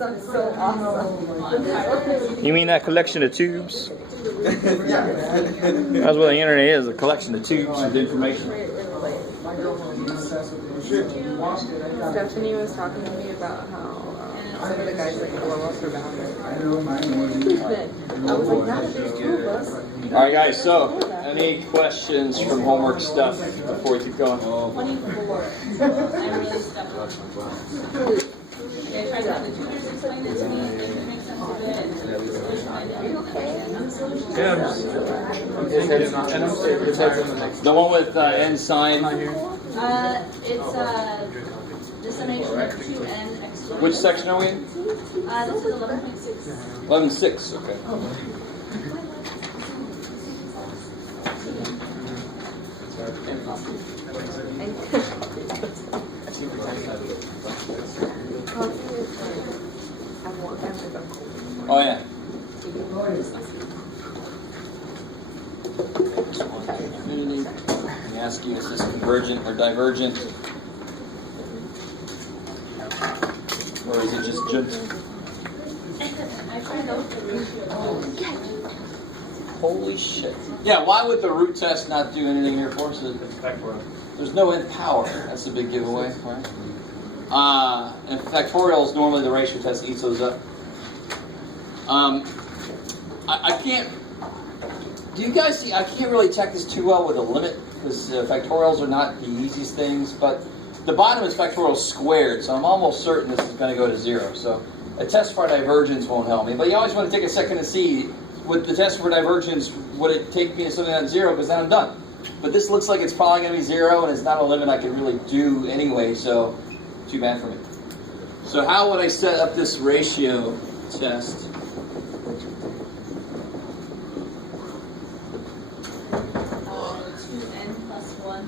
because I'm so awesome. You mean that collection of tubes? Yeah. That's what the internet is, a collection of tubes with information. Stephanie was talking to me about how some of the guys like blow up her boundary. I was like, now that there's two of us. Alright guys, so any questions from homework stuff before we keep going? 24. I'm really stuck on. Okay, try to have the tutors explain it to me. If it makes sense to do it. The one with N sign. It's the summation of 2n x squared. Which section are we in? This is 11.6. 11.6, okay. Oh yeah. Let me ask you, is this convergent or divergent? Or is it just gent? Holy shit. Yeah, why would the root test not do anything here for us? There's no nth power. That's a big giveaway, right? And factorial is normally the ratio test that eats those up. I can't. Do you guys see? I can't really check this too well with a limit because factorials are not the easiest things. But the bottom is factorial squared, so I'm almost certain this is going to go to 0. So a test for divergence won't help me. But you always want to take a second to see with the test for divergence, would it take me to something that's 0? Because then I'm done. But this looks like it's probably going to be 0, and it's not a limit I can really do anyway. So too bad for me. So how would I set up this ratio test? 2n plus 1.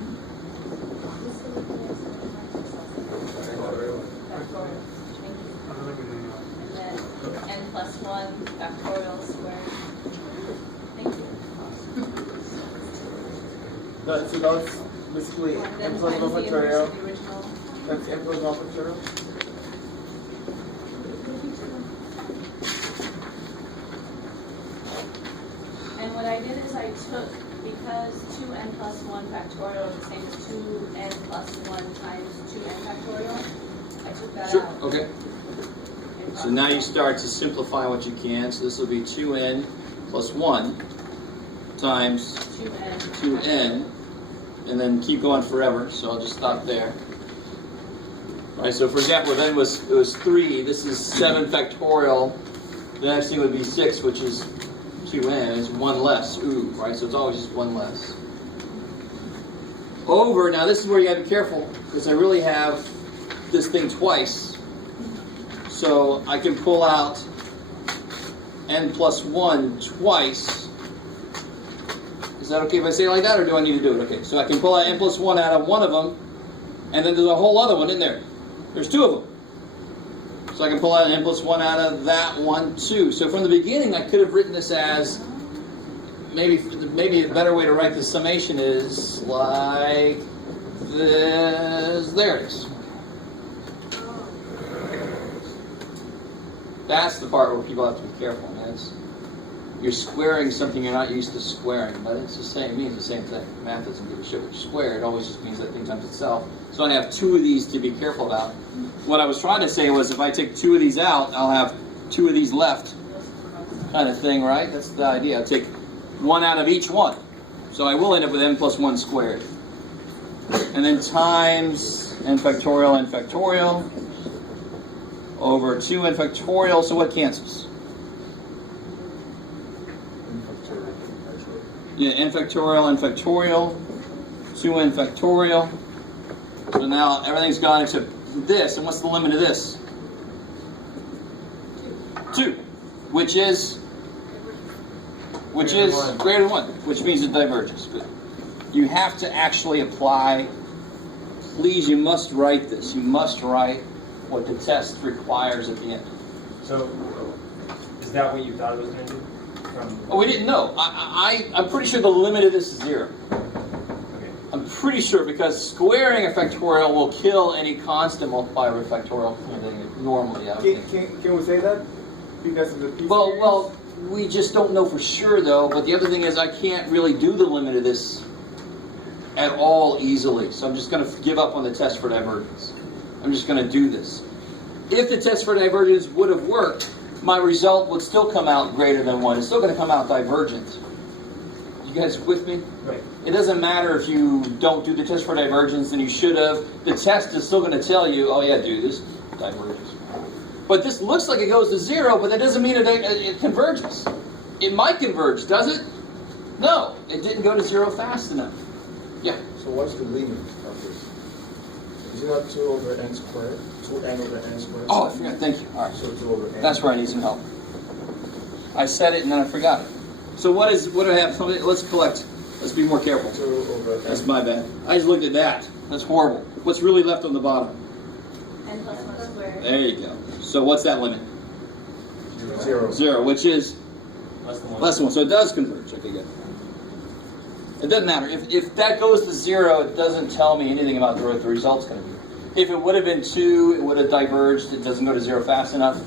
And then n plus 1 factorial squared. Thank you. So that's basically And n then plus 1 times the inverse factorial. of the original. That's n plus 1 factorial. And what I did is I took, because 2n plus 1 factorial is the same as 2n plus 1 times 2n factorial, I took that Sure. out. Okay. So now you start to simplify what you can. So this will be 2n plus 1 times 2n, and then keep going forever. So I'll just stop there. All right. So for example, then it was 3. This is 7 factorial. The next thing would be 6, which is 2n. It's 1 less. Ooh, right? So it's always just 1 less. Over. Now this is where you got to be careful because I really have this thing twice. So I can pull out n plus 1 twice. Is that okay if I say it like that, or do I need to do it? Okay, so I can pull out n plus 1 out of one of them, and then there's a whole other one in there. There's 2 of them. So I can pull out n plus 1 out of that one too. So from the beginning, I could have written this as, maybe a better way to write the summation is like this. There it is. That's the part where people have to be careful, man. You're squaring something you're not used to squaring, but it's the same. It means the same thing. Math doesn't give a shit what you square. It always just means that thing times itself. So I have 2 of these to be careful about. What I was trying to say was if I take 2 of these out, I'll have 2 of these left, kind of thing, right? That's the idea. I'll take 1 out of each one. So I will end up with n plus 1 squared. And then times n factorial over 2n factorial. So what cancels? Yeah, n factorial, 2n factorial. So now everything's gone except this. And what's the limit of this? 2, which is greater than 1, which means it diverges. Good. You have to actually apply. Please, you must write this. You must write what the test requires at the end. So, is that what you thought it was going to do? Oh, we didn't know. I'm pretty sure the limit of this is 0. Okay. I'm pretty sure because squaring a factorial will kill any constant multiplier of a factorial. normally, I would think. Can we say that? Because of the P Well, we just don't know for sure though, but the other thing is I can't really do the limit of this at all easily. So I'm just going to give up on the test for divergence. I'm just going to do this. If the test for divergence would have worked, my result would still come out greater than 1. It's still going to come out divergent. You guys with me? Right. It doesn't matter if you don't do the test for divergence and you should have. The test is still going to tell you, oh yeah, dude, this diverges. But this looks like it goes to 0, but that doesn't mean it converges. It might converge, does it? No, it didn't go to 0 fast enough. Yeah. So what's the limit of this? Is it not 2 over n squared? 2n over n squared? Oh, I forgot. Thank you. All right. So 2 over n. That's where I need some help. I said it and then I forgot it. So what do I have? Let's collect. Let's be more careful. 2 over n. That's my bad. I just looked at that. That's horrible. What's really left on the bottom? N plus 1 squared. There you go. So what's that limit? 0. 0, which is Less than 1. less than 1. So it does converge. Okay, good. It doesn't matter. If that goes to 0, it doesn't tell me anything about what the result's going to be. If it would have been 2, it would have diverged. It doesn't go to 0 fast enough.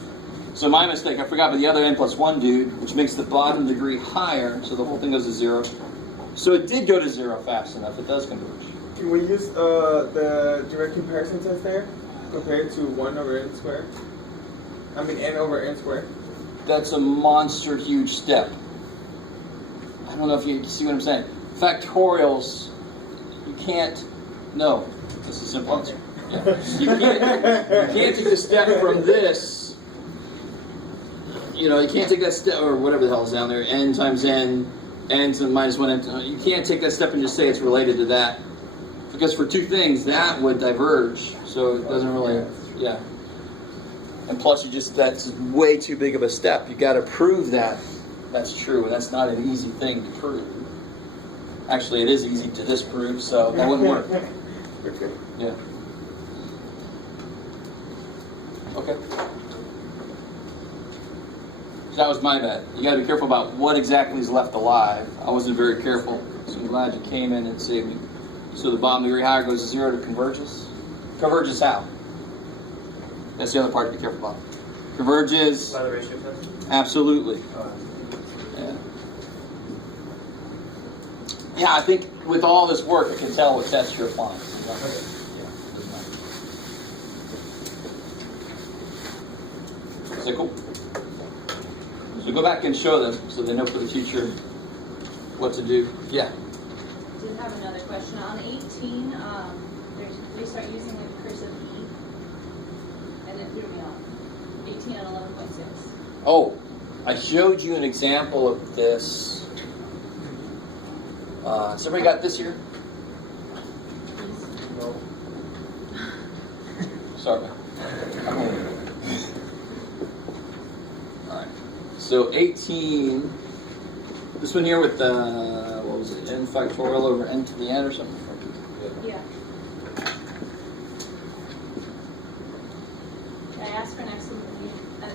So my mistake, I forgot about the other n plus 1 dude, which makes the bottom degree higher, so the whole thing goes to 0. So it did go to 0 fast enough. It does converge. Can we use the direct comparison test there compared to 1 over n squared? I mean n over n squared. That's a monster huge step. I don't know if you see what I'm saying. Factorials, you can't. No, that's a simple answer. Yeah. You can't take the step from this. You know, you can't take that step, or whatever the hell is down there, n times n, n to minus 1, n. You can't take that step and just say it's related to that. Because for two things, that would diverge. So it doesn't really, yeah. And plus, that's way too big of a step. You got to prove that that's true, and that's not an easy thing to prove. Actually, it is easy to disprove, so that wouldn't work. Okay. Yeah. Okay. So that was my bad. You got to be careful about what exactly is left alive. I wasn't very careful, so I'm glad you came in and saved me. So the bottom degree higher goes to 0 to converges. Converges how? That's the other part to be careful about. Converges. By the ratio test? Absolutely. Yeah. Yeah, I think with all this work, I can tell what test you're applying. Is that cool? So go back and show them so they know for the future what to do. Yeah. Did have another question. On 18, they start using the cursive E, and it threw me off. 18 and 11.6. Oh, I showed you an example of this. Has everybody got this here? No. Sorry. Alright. So 18, this one here with the, what was it, n factorial over n to the n or something? Yeah. I asked for an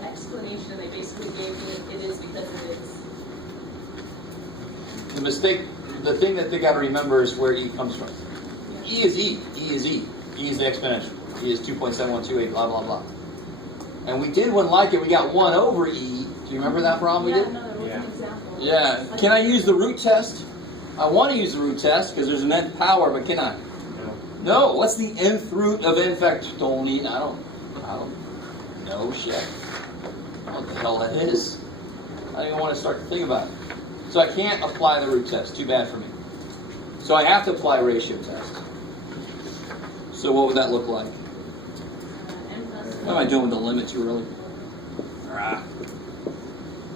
explanation, and they basically gave me it is because it is. The mistake, the thing that they got to remember is where e comes from. E is e. E is e. E is the exponential. E is 2.7128, blah, blah, blah. And we did one like it. We got 1 over e. Do you remember that problem we did? No, there was an example. Yeah. Can I use the root test? I want to use the root test because there's an nth power, but can I? No. What's the nth root of n factorial? I don't know shit. What the hell that is? I don't even want to start to think about it. So I can't apply the root test. Too bad for me. So I have to apply a ratio test. So what would that look like? What am I doing with the limit too early?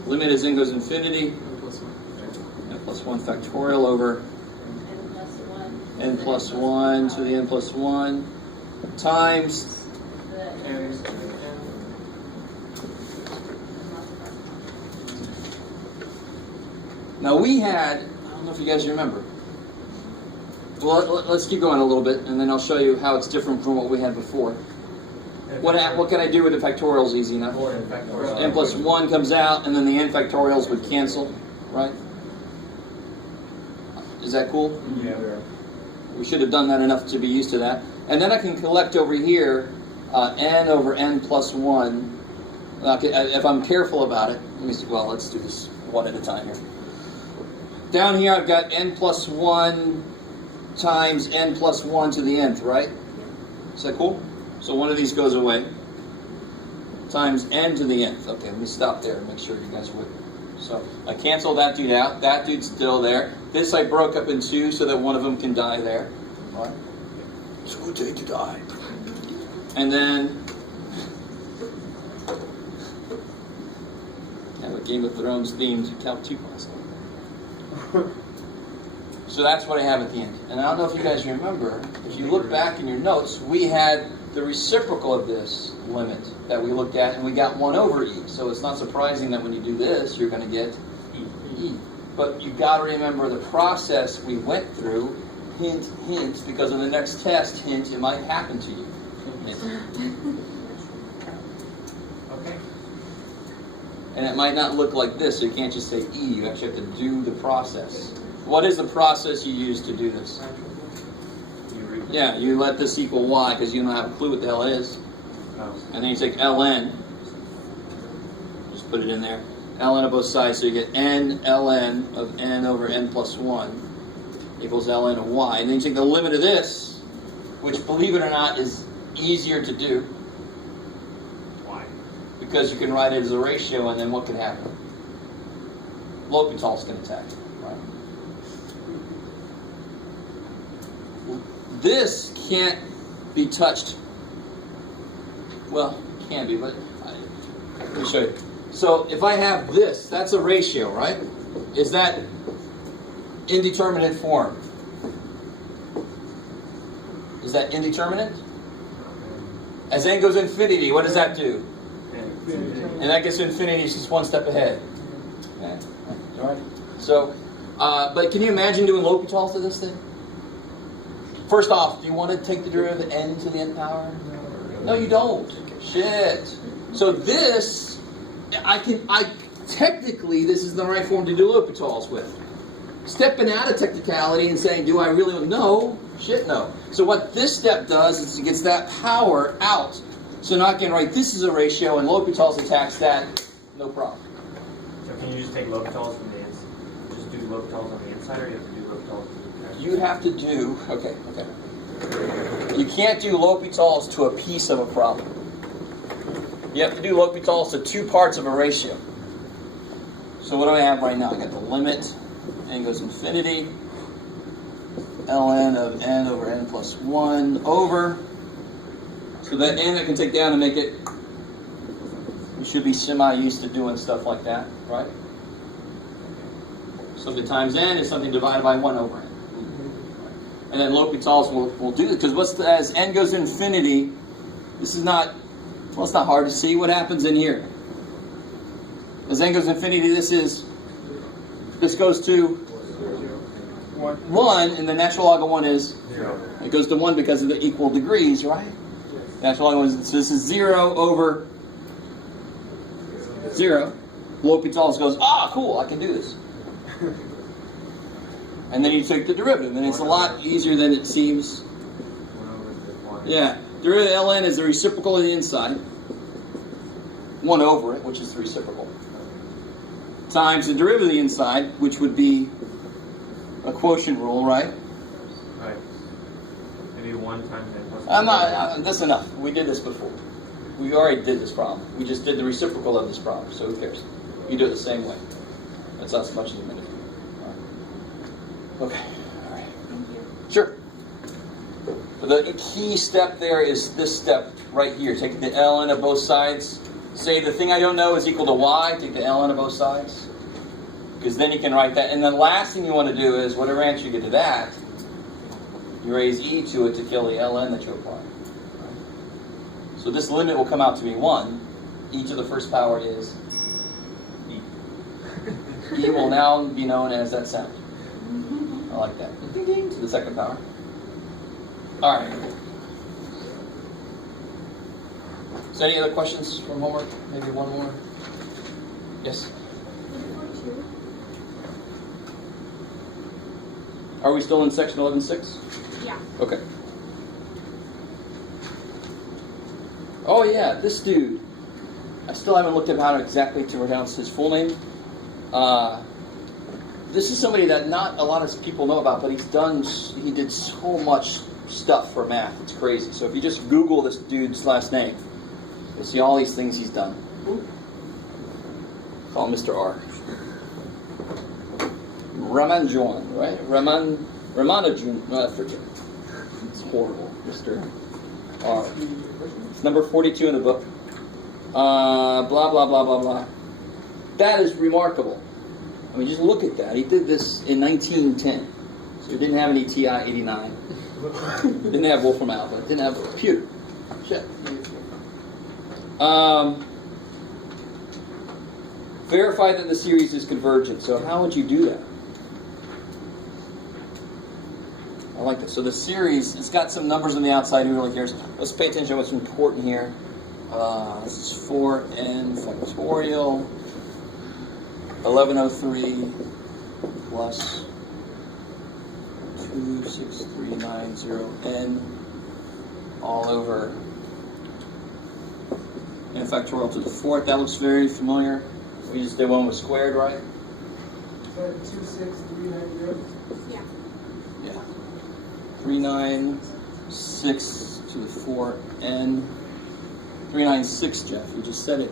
Limit as n goes infinity. N plus 1 factorial over n plus 1 to the n plus 1 times Now we had, I don't know if you guys remember. Well, let's keep going a little bit, and then I'll show you how it's different from what we had before. What can I do with the factorials easy enough? N plus 1 comes out, and then the n factorials would cancel, right? Is that cool? Yeah. We should have done that enough to be used to that. And then I can collect over here n over n plus 1. Okay, if I'm careful about it, let me see, well, let's do this one at a time here. Down here I've got n plus 1 times n plus 1 to the nth, right? Is that cool? So one of these goes away. Times n to the nth. Okay, let me stop there and make sure you guys are with me. So I cancel that dude out. That dude's still there. This I broke up in two so that one of them can die there. All right. It's a good day to die. And then have a Game of Thrones themed Count 2 class. So that's what I have at the end. And I don't know if you guys remember, if you look back in your notes, we had the reciprocal of this limit that we looked at, and we got 1 over e. So it's not surprising that when you do this, you're going to get e. But you got to remember the process we went through. Hint, hint, because in the next test, hint, it might happen to you. Okay. And it might not look like this, so you can't just say e. You actually have to do the process. What is the process you use to do this? Yeah, you let this equal y because you don't have a clue what the hell it is. And then you take ln, just put it in there, ln of both sides, so you get n ln of n over n plus 1 equals ln of y. And then you take the limit of this, which, believe it or not, is easier to do. Why? Because you can write it as a ratio, and then what can happen? L'Hopital's can attack it, right? This can't be touched. Well, it can be, but let me show you. So if I have this, that's a ratio, right? Is that indeterminate form? Is that indeterminate? As n goes infinity, what does that do? And that gets to infinity, it's just one step ahead. Okay. All right. So, but can you imagine doing L'Hopital to this thing? First off, do you want to take the derivative of n to the nth power? No, you don't. Shit. So this, technically, this is the right form to do L'Hopitals with. Stepping out of technicality and saying, do I really? No. Shit, no. So what this step does is it gets that power out. So now I can write this as a ratio, and L'Hopitals attacks that, no problem. So can you just take L'Hopitals from the inside? Just do L'Hopitals on the inside, or you have to do L'Hopitals from the outside? You have to do, okay. You can't do L'Hopitals to a piece of a problem. You have to do L'Hopitals to two parts of a ratio. So what do I have right now? I got the limit, n goes infinity, ln of n over n plus 1 over. So that n I can take down and make it, you should be semi-used to doing stuff like that, right? Something times n is something divided by 1 over n. And then L'Hopitals will do it, because as n goes to infinity, this is not, well, it's not hard to see what happens in here. As n goes to infinity, this goes to 1, and the natural log of 1 is 0. It goes to 1 because of the equal degrees, right? Natural log of 1 is, so this is 0 over 0. L'Hopitals goes, cool, I can do this. And then you take the derivative, and it's a lot easier than it seems. 1 over the 1. Yeah, derivative of ln is the reciprocal of the inside. 1 over it, which is the reciprocal. Times the derivative of the inside, which would be a quotient rule, right? Right. Maybe 1 times n plus 1. That's enough. We did this before. We already did this problem. We just did the reciprocal of this problem, so who cares? You do it the same way. That's not as much as a minute. Okay. All right. Thank you. Sure. The key step there is this step right here. Take the ln of both sides. Say the thing I don't know is equal to y. Take the ln of both sides. Because then you can write that. And the last thing you want to do is, whatever answer you get to that, you raise e to it to kill the ln that you apply. So this limit will come out to be 1. E to the first power is e. E will now be known as that sound. I like that. Ding ding to the second power. All right. So any other questions from homework? Maybe one more? Yes? Are we still in section 11.6? Yeah. Okay. Oh yeah, this dude. I still haven't looked up how to exactly to pronounce his full name. This is somebody that not a lot of people know about, but he did so much stuff for math. It's crazy. So if you just Google this dude's last name, you'll see all these things he's done. Call him Mr. R. Ramanujan, right? Ramanujan. No, I forget. It's horrible, Mr. R. It's number 42 in the book. Blah, blah, blah, blah, blah. That is remarkable. I mean, just look at that. He did this in 1910. So he didn't have any TI-89. Didn't have Wolfram Alpha. Didn't have a computer. Shit. Verify that the series is convergent. So how would you do that? I like this. So the series, it's got some numbers on the outside. Who really cares? Let's pay attention to what's important here. This is 4n factorial. 1103 plus 26390n all over n factorial to the fourth. That looks very familiar. We just did one with squared, right? 26390. Yeah. Yeah. 396 to the 4n. 396, Jeff. You just said it.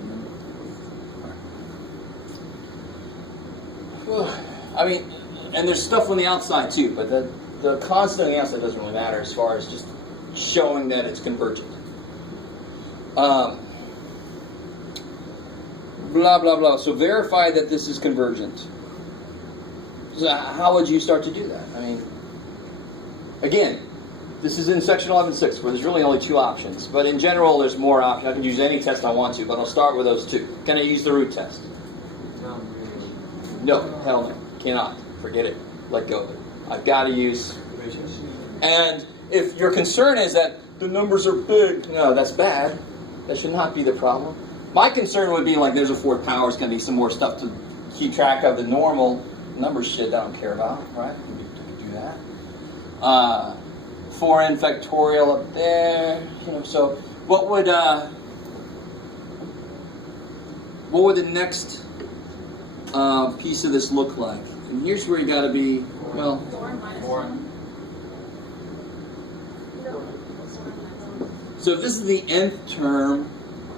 I mean, and there's stuff on the outside too, but the constant on the outside doesn't really matter as far as just showing that it's convergent. Blah, blah, blah. So verify that this is convergent. So how would you start to do that? I mean, again, this is in section 11.6 where there's really only two options. But in general, there's more options. I can use any test I want to, but I'll start with those two. Can I use the root test? No, hell no. Cannot. Forget it. Let go of it. I've got to use. And if your concern is that the numbers are big, no, that's bad. That should not be the problem. My concern would be like there's a fourth power, it's going to be some more stuff to keep track of. The normal number shit I don't care about, right? You can do that. 4n factorial up there. So what would the next piece of this look like? And here's where you got to be, well, 4 minus 4. 1. so if this is the nth term,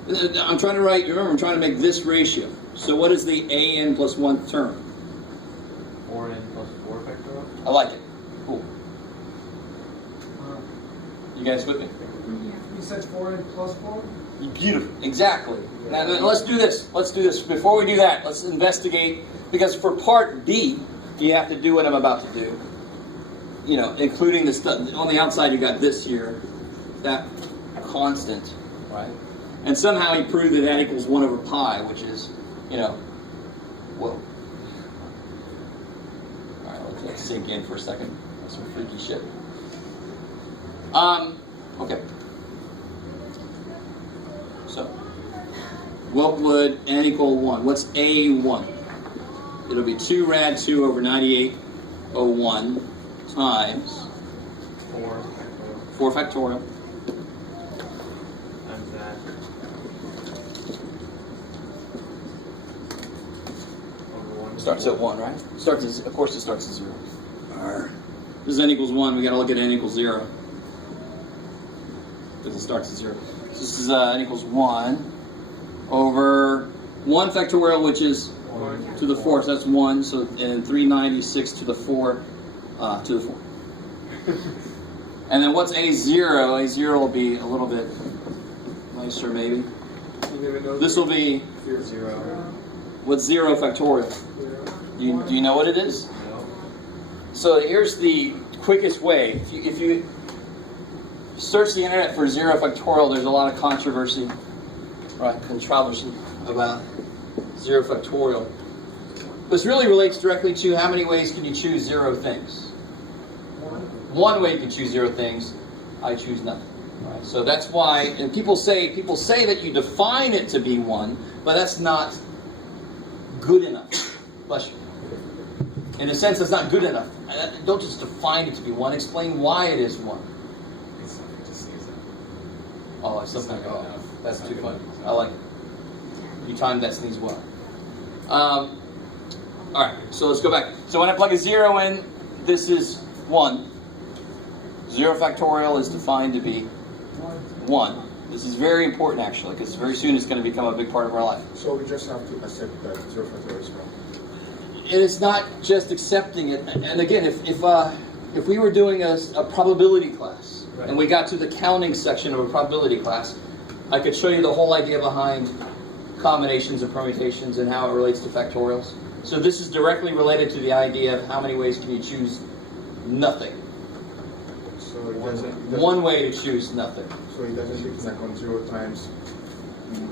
I'm trying to write, remember, I'm trying to make this ratio. So what is the an plus 1th term? 4n plus 4 factorial. I like it. Cool. You guys with me? You said 4n plus 4? Beautiful. Exactly. Now let's do this. Let's do this. Before we do that, let's investigate, because for part B, you have to do what I'm about to do. Including the stuff on the outside. You got this here, that constant, right? And somehow he proved that equals 1 over pi, which is, whoa. All right, let's let that sink in for a second. That's some freaky shit. Okay. So, what would n equal 1? What's A1? It'll be 2 rad 2 over 9801 times 4 factorial. 4 factorial. Times that. Over 1. Starts at 1, right? Of course it starts at 0. This is n equals 1. We got to look at n equals 0. Because it starts at 0. So this is n equals 1 over 1 factorial, which is 1 to the 4th. So that's 1. So, and 396 to the 4, to the 4. And then what's A0? A0 will be a little bit nicer, maybe. This will be, 0. what's 0 factorial? Do you know what it is? No. So here's the quickest way. If you search the internet for 0 factorial, there's a lot of controversy, right? Controversy about 0 factorial. This really relates directly to how many ways can you choose 0 things. One way you can choose 0 things. I choose none. Right? So that's why, and people say that you define it to be 1, but that's not good enough. Bless you. In a sense, that's not good enough. Don't just define it to be 1. Explain why it is 1. Oh, it's something like that. That's too fun. I like it. You timed that sneeze well. All right, so let's go back. So when I plug a 0 in, this is 1. 0 factorial is defined to be 1. This is very important, actually, because very soon it's going to become a big part of our life. So we just have to accept that 0 factorial is wrong. And it's not just accepting it. And again, if we were doing a probability class, right, and we got to the counting section of a probability class, I could show you the whole idea behind combinations and permutations and how it relates to factorials. So this is directly related to the idea of how many ways can you choose nothing. So it doesn't. One way to choose nothing. So it doesn't take like on 0 times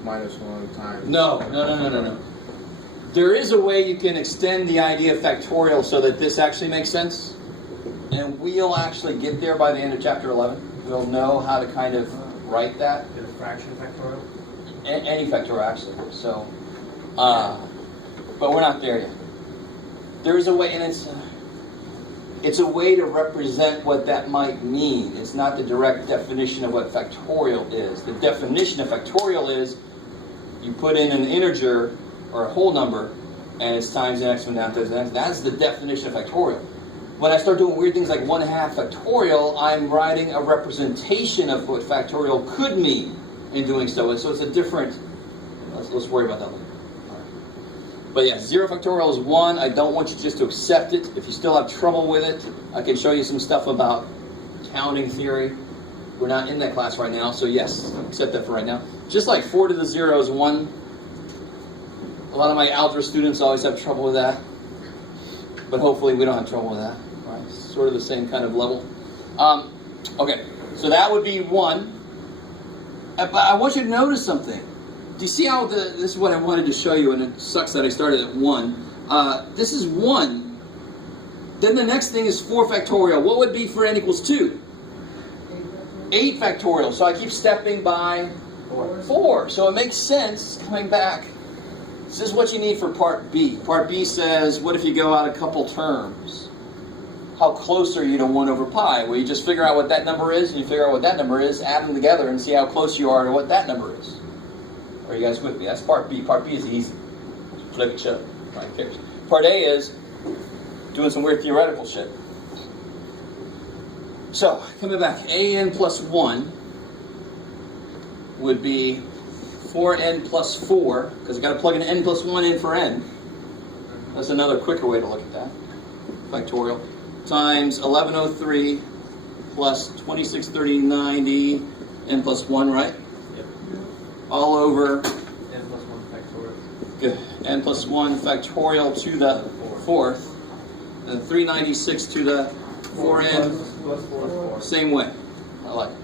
minus 1 times. No. There is a way you can extend the idea of factorial so that this actually makes sense. And we'll actually get there by the end of chapter 11. We'll know how to kind of write that. Get a fraction factorial? Any factorial, actually. So, but we're not there yet. There is a way, and it's a way to represent what that might mean. It's not the direct definition of what factorial is. The definition of factorial is you put in an integer or a whole number, and it's times the next one down to the next. That's the definition of factorial. When I start doing weird things like 1/2 factorial, I'm writing a representation of what factorial could mean in doing so. So it's a different. Let's worry about that later. But yeah, 0 factorial is 1. I don't want you just to accept it. If you still have trouble with it, I can show you some stuff about counting theory. We're not in that class right now, so yes, accept that for right now. Just like 4 to the 0 is 1. A lot of my algebra students always have trouble with that. But hopefully we don't have trouble with that. Right? It's sort of the same kind of level. Okay, so that would be 1. But I want you to notice something. Do you see how this is what I wanted to show you, and it sucks that I started at 1. This is 1. Then the next thing is 4 factorial. What would be for n equals 2? 8 factorial. So I keep stepping by 4. So it makes sense coming back. This is what you need for part B. Part B says, what if you go out a couple terms? How close are you to 1 over pi? Well, you just figure out what that number is, and you figure out what that number is, add them together, and see how close you are to what that number is. Are you guys with me? That's part B. Part B is easy. Flip it shut. Right? Part A is doing some weird theoretical shit. So, coming back, an plus 1 would be 4n plus 4, because I've got to plug an n plus 1 in for n. That's another quicker way to look at that. Factorial. Times 1103 plus 263090, n plus 1, right? Yep. All over N plus 1 factorial. good. N plus 1 factorial to the 4th. And 396 to the 4n. Plus 4. Same way. I like it.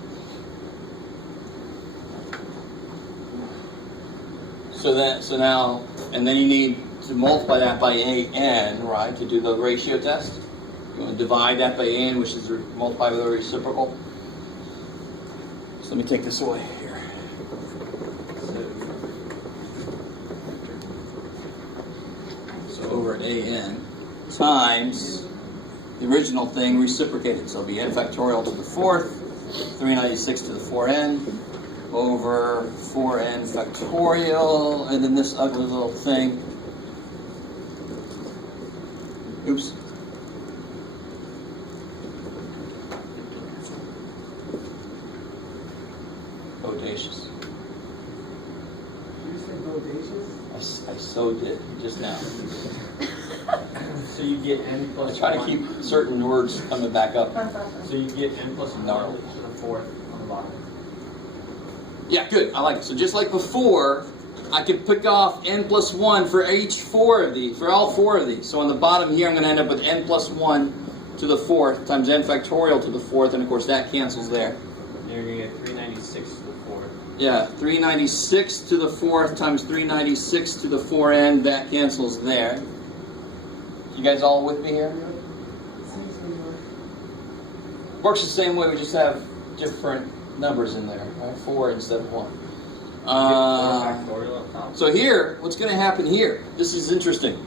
So now, and then you need to multiply that by an, right, to do the ratio test. You want to divide that by an, which is multiplied with a reciprocal. So let me take this away here. So over an times the original thing reciprocated. So it'll be n factorial to the 4th, 396 to the 4n, over 4n factorial, and then this ugly little thing. Oops. Bodacious. Did you say bodacious? I so did just now. So you get n I plus try to 1. keep certain words coming back up. So you get n plus 1 Gnarly. to the 4th on the bottom. Yeah, good. I like it. So just like before, I could pick off n plus 1 for each 4 of these, for all 4 of these. So on the bottom here, I'm going to end up with n plus 1 to the 4th times n factorial to the 4th, and of course that cancels there. And you're going to get 396 to the 4th. Yeah, 396 to the 4th times 396 to the 4n, that cancels there. You guys all with me here? Works the same way, we just have different numbers in there, right? 4 instead of 1. You get 4 factorial up top. So here, what's going to happen here? This is interesting.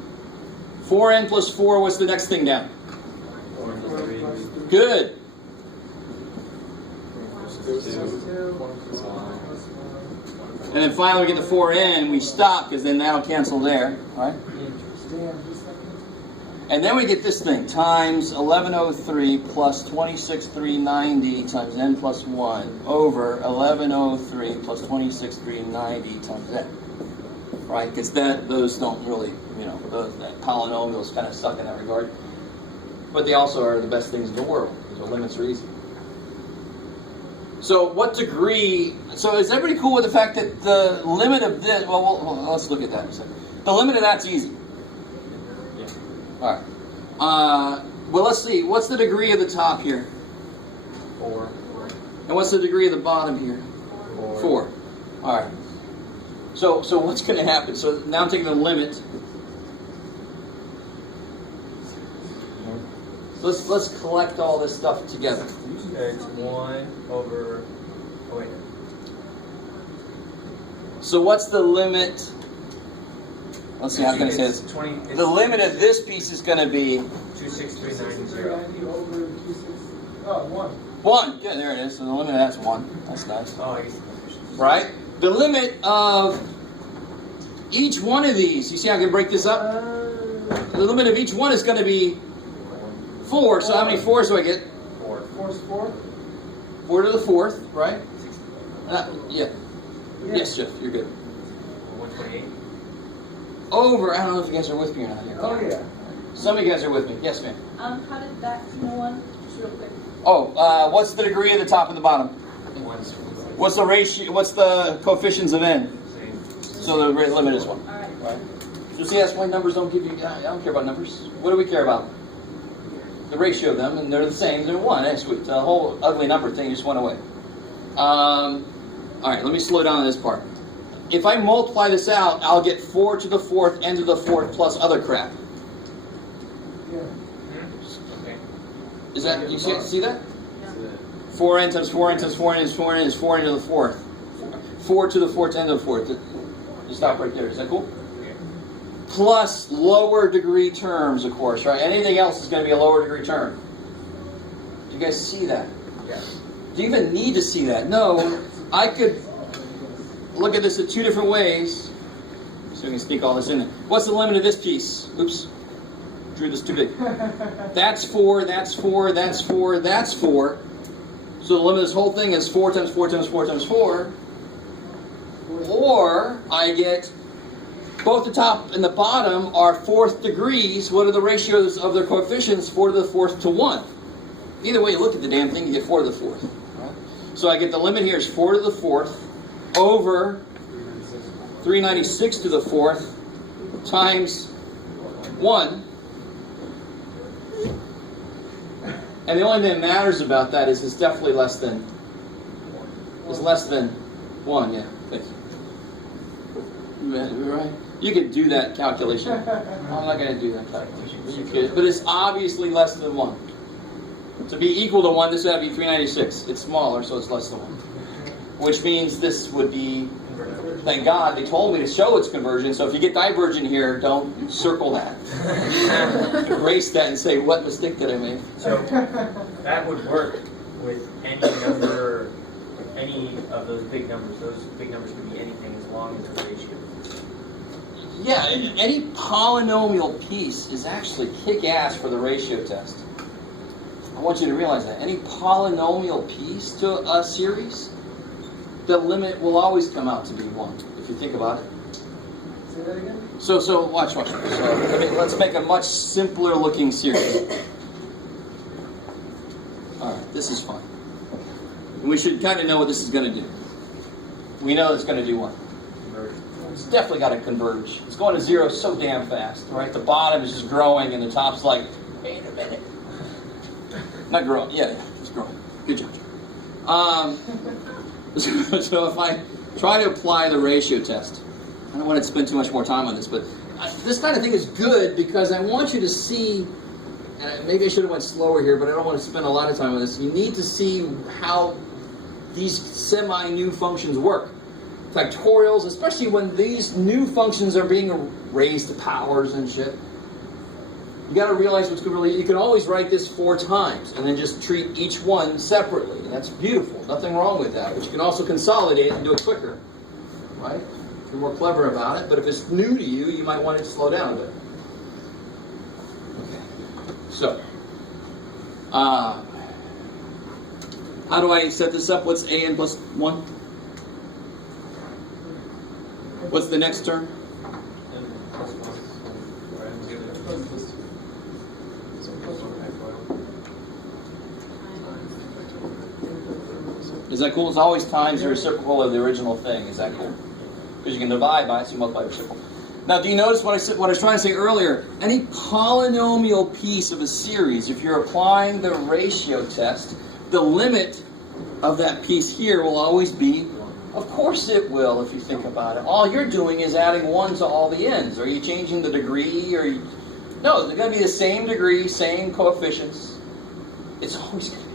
4n plus 4, what's the next thing down? 4 plus 3. Good. And then finally we get to 4n, we stop because then that'll cancel there, right? And then we get this thing, times 1103 plus 26390 times n plus 1 over 1103 plus 26390 times n. Right? Because those don't really, that polynomials kind of suck in that regard. But they also are the best things in the world, because the limits are easy. So what degree, so is everybody cool with the fact that the limit of this, well, let's look at that in a second. The limit of that's easy. Yeah. All right. Well, let's see. What's the degree of the top here? 4. And what's the degree of the bottom here? 4. 4. All right. So what's going to happen? So now I'm taking the limit. Let's collect all this stuff together. It's 1 over. Oh wait. So what's the limit? Let's see. How can I say this? 20. The limit of this piece is going to be 26390. over 26. Oh, 1. 1. Yeah, there it is. So the limit of that's 1. That's nice. Oh, I guess the coefficients. Right? The limit of each one of these, you see how I can break this up? The limit of each one is going to be 4. So how many 4s do I get? 4. 4 is 4? 4 to the 4th, right? Yeah. Yes, Jeff, you're good. 128. Over, I don't know if you guys are with me or not here. Oh, yeah. Some of you guys are with me. Yes, ma'am. How did that one, just real quick? Oh, what's the degree of the top and the bottom? 1. What's the ratio? What's the coefficients of n? Same. So the limit is 1. All right. Right. So see, that's why numbers don't give you. I don't care about numbers. What do we care about? The ratio of them, and they're the same. They're 1. That's sweet. The whole ugly number thing just went away. All right, let me slow down on this part. If I multiply this out, I'll get 4 to the 4th, n to the 4th, plus other crap. Yeah. Okay. Is that you see that? 4n times 4n times 4n is 4n is 4n to the 4th. 4 to the 4th, n to the 4th. You stop right there. Is that cool? Okay. Plus lower degree terms, of course, right? Anything else is going to be a lower degree term. Do you guys see that? Yeah. Do you even need to see that? No. I could look at this in 2 different ways. So we can sneak all this in there. What's the limit of this piece? Oops. Drew this too big. That's 4, that's 4, that's 4, that's 4. So the limit of this whole thing is 4 times 4 times 4 times 4. Or I get both the top and the bottom are 4th degrees. What are the ratios of their coefficients? 4 to the 4th to 1. Either way you look at the damn thing, you get 4 to the 4th. So I get the limit here is 4 to the 4th over 396 to the 4th times 1. And the only thing that matters about that is it's definitely less than. It's less than 1, yeah. Thanks. Right? You could do that calculation. I'm not going to do that calculation. But you could. But it's obviously less than 1. To be equal to 1, this would have to be 396. It's smaller, so it's less than 1. Which means this would be, thank God, they told me to show its conversion, so if you get divergent here, don't circle that. Erase that and say, what mistake did I make? So that would work with any number, any of those big numbers. Those big numbers could be anything as long as the ratio. Yeah, any polynomial piece is actually kick-ass for the ratio test. I want you to realize that. Any polynomial piece to a series, the limit will always come out to be 1, if you think about it. Say that again? So watch. So let's make a much simpler looking series. Alright, this is fun. And we should kind of know what this is going to do. We know it's going to do what? It's definitely got to converge. It's going to 0 so damn fast, right? The bottom is just growing and the top's like, wait a minute. Not growing. Yeah, it's growing. Good job. So if I try to apply the ratio test, I don't want to spend too much more time on this, but this kind of thing is good because I want you to see, and maybe I should have went slower here, but I don't want to spend a lot of time on this. You need to see how these semi-new functions work. Factorials, especially when these new functions are being raised to powers and shit. You got to realize what's really. You can always write this 4 times and then just treat each one separately. And that's beautiful. Nothing wrong with that. But you can also consolidate it and do it quicker. right? If you're more clever about it, but if it's new to you, you might want it to slow down a bit. Okay. So, how do I set this up? What's a n plus 1? What's the next term? Is that cool? It's always times the reciprocal of the original thing. Is that cool? Because you can divide by it, so you multiply the reciprocal. Now, do you notice what I was trying to say earlier? Any polynomial piece of a series, if you're applying the ratio test, the limit of that piece here will always be, of course it will, if you think about it. All you're doing is adding 1 to all the ends. Are you changing the degree? No, they're going to be the same degree, same coefficients. It's always going to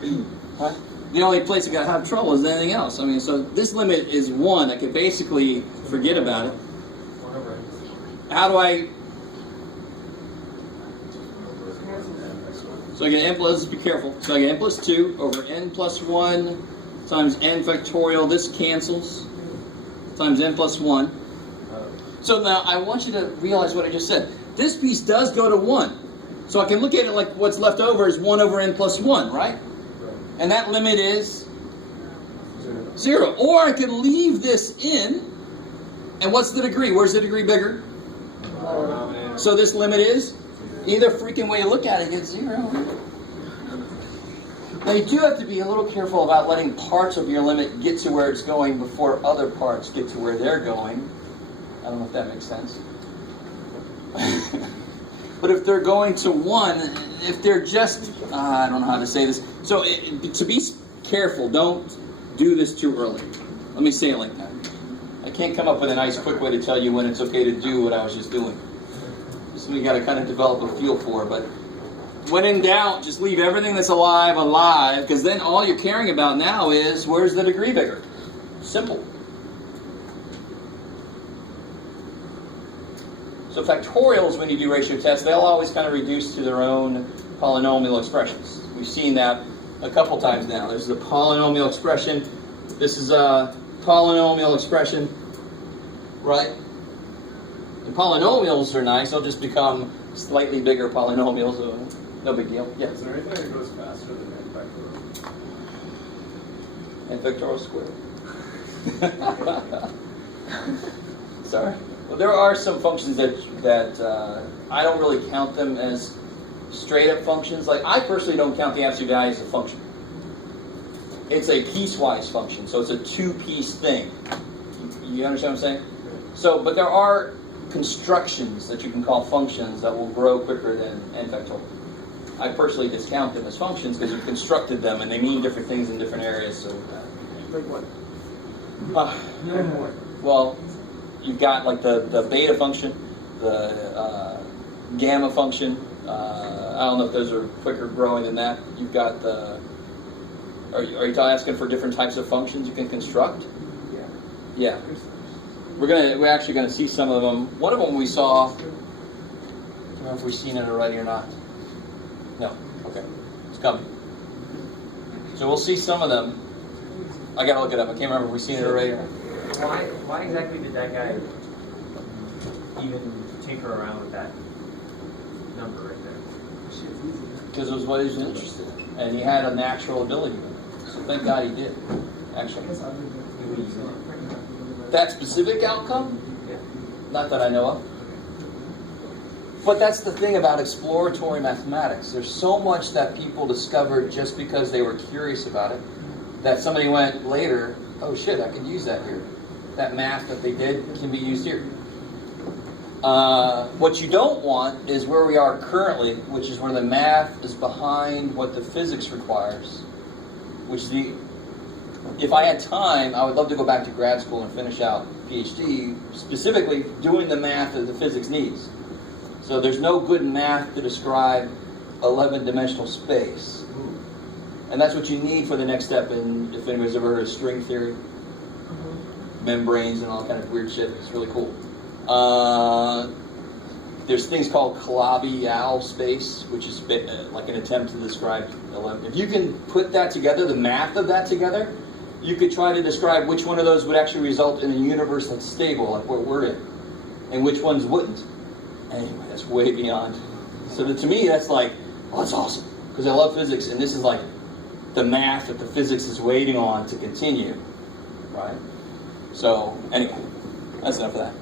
be 1. Right? The only place you're going to have trouble is anything else. I mean, so this limit is 1. I can basically forget about it. How do I... So I get n plus, be careful. So I get n plus 2 over n plus 1 times n factorial. This cancels. Times n plus 1. So now I want you to realize what I just said. This piece does go to 1. So I can look at it like what's left over is 1 over n plus 1, right? And that limit is 0. Or I could leave this in. And what's the degree? Where's the degree bigger? So this limit is? Either freaking way you look at it, it's 0. Now you do have to be a little careful about letting parts of your limit get to where it's going before other parts get to where they're going. I don't know if that makes sense. But if they're going to 1, if they're just, I don't know how to say this. So to be careful, don't do this too early. Let me say it like that. I can't come up with a nice quick way to tell you when it's okay to do what I was just doing. So we got to kind of develop a feel for it. But when in doubt, just leave everything that's alive, because then all you're caring about now is where's the degree bigger? Simple. So factorials, when you do ratio tests, they'll always kind of reduce to their own polynomial expressions. We've seen that a couple times now. This is a polynomial expression. This is a polynomial expression, right? And polynomials are nice. They'll just become slightly bigger polynomials. So no big deal. Yeah. Is there anything that goes faster than n factorial? N factorial squared. Sorry. Well, there are some functions that I don't really count them as straight-up functions. Like, I personally don't count the absolute value as a function. It's a piecewise function, so it's a two-piece thing. You understand what I'm saying? So, but there are constructions that you can call functions that will grow quicker than n factorial. I personally discount them as functions because you've constructed them and they mean different things in different areas. So, Like what? Well, you've got like the beta function, the gamma function. I don't know if those are quicker growing than that. You've got the. Are you asking for different types of functions you can construct? Yeah. We're actually gonna see some of them. One of them we saw. I don't know if we've seen it already or not. No. Okay. It's coming. So we'll see some of them. I gotta look it up. I can't remember if we've seen it already or not. Why exactly did that guy even tinker around with that number right there? Because it was what he was interested in. And he had a natural ability with it. So thank God he did, actually. That specific outcome? Yeah. Not that I know of. But that's the thing about exploratory mathematics. There's so much that people discovered just because they were curious about it, that somebody went later, oh shit, I can use that here. That math that they did can be used here. What you don't want is where we are currently, which is where the math is behind what the physics requires. If I had time, I would love to go back to grad school and finish out PhD, specifically doing the math that the physics needs. So there's no good math to describe 11-dimensional space. And that's what you need for the next step in, if anybody's ever heard of string theory, membranes and all kind of weird shit. It's really cool. There's things called Calabi-Yau space, which is like an attempt to describe 11. If you can put that together, the math of that together, you could try to describe which one of those would actually result in a universe that's stable, like what we're in, and which ones wouldn't. Anyway, that's way beyond. So to me, that's like, oh, that's awesome, because I love physics, and this is like the math that the physics is waiting on to continue, right? So anyway, that's enough of that.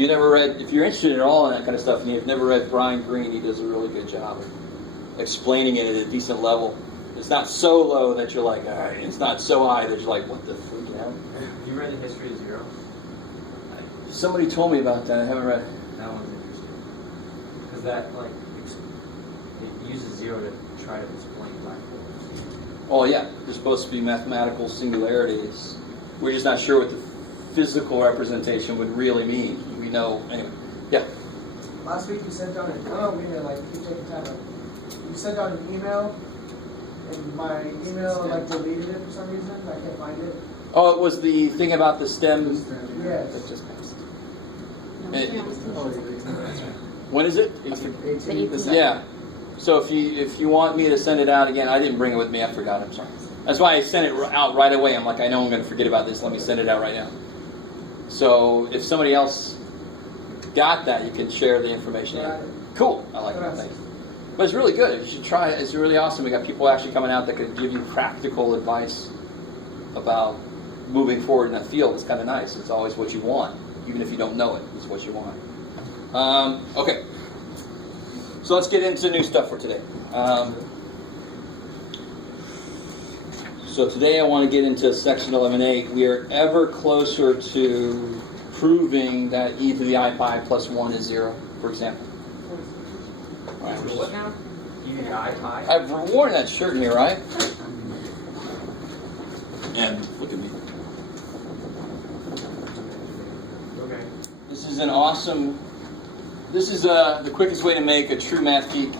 If you're interested at all in that kind of stuff, and you've never read Greene, he does a really good job of explaining it at a decent level. It's not so low that you're like, all right, it's not so high that you're like, what the freak hell? Have you read The History of Zero? Somebody told me about that. I haven't read it. That one's interesting. Because that, like, it uses zero to try to explain black holes. Oh yeah, there's supposed to be mathematical singularities. We're just not sure what the physical representation would really mean. We know, anyway. Yeah? Last week you sent out an, I don't know, we may like keep taking time, but you sent out an email, and my email like deleted it for some reason. I can't find it. Oh, it was the thing about the stem. Yes. That just passed. When is it? Yeah. So if you want me to send it out again, I didn't bring it with me. I forgot. I'm sorry. That's why I sent it out right away. I'm like, I know I'm going to forget about this. Let me send it out right now. So if somebody else got that, you can share the information. Cool. I like that. Thanks. But it's really good. You should try it. It's really awesome. We got people actually coming out that could give you practical advice about moving forward in that field. It's kind of nice. It's always what you want. Even if you don't know it, it's what you want. Okay. So let's get into new stuff for today. So today I want to get into section 11a. We are ever closer to proving that e to the I pi plus 1 is 0, for example. All right, What now? E to the I pi? I've worn that shirt in here, right? And look at me. Okay. This is an awesome... This is the quickest way to make a true math geek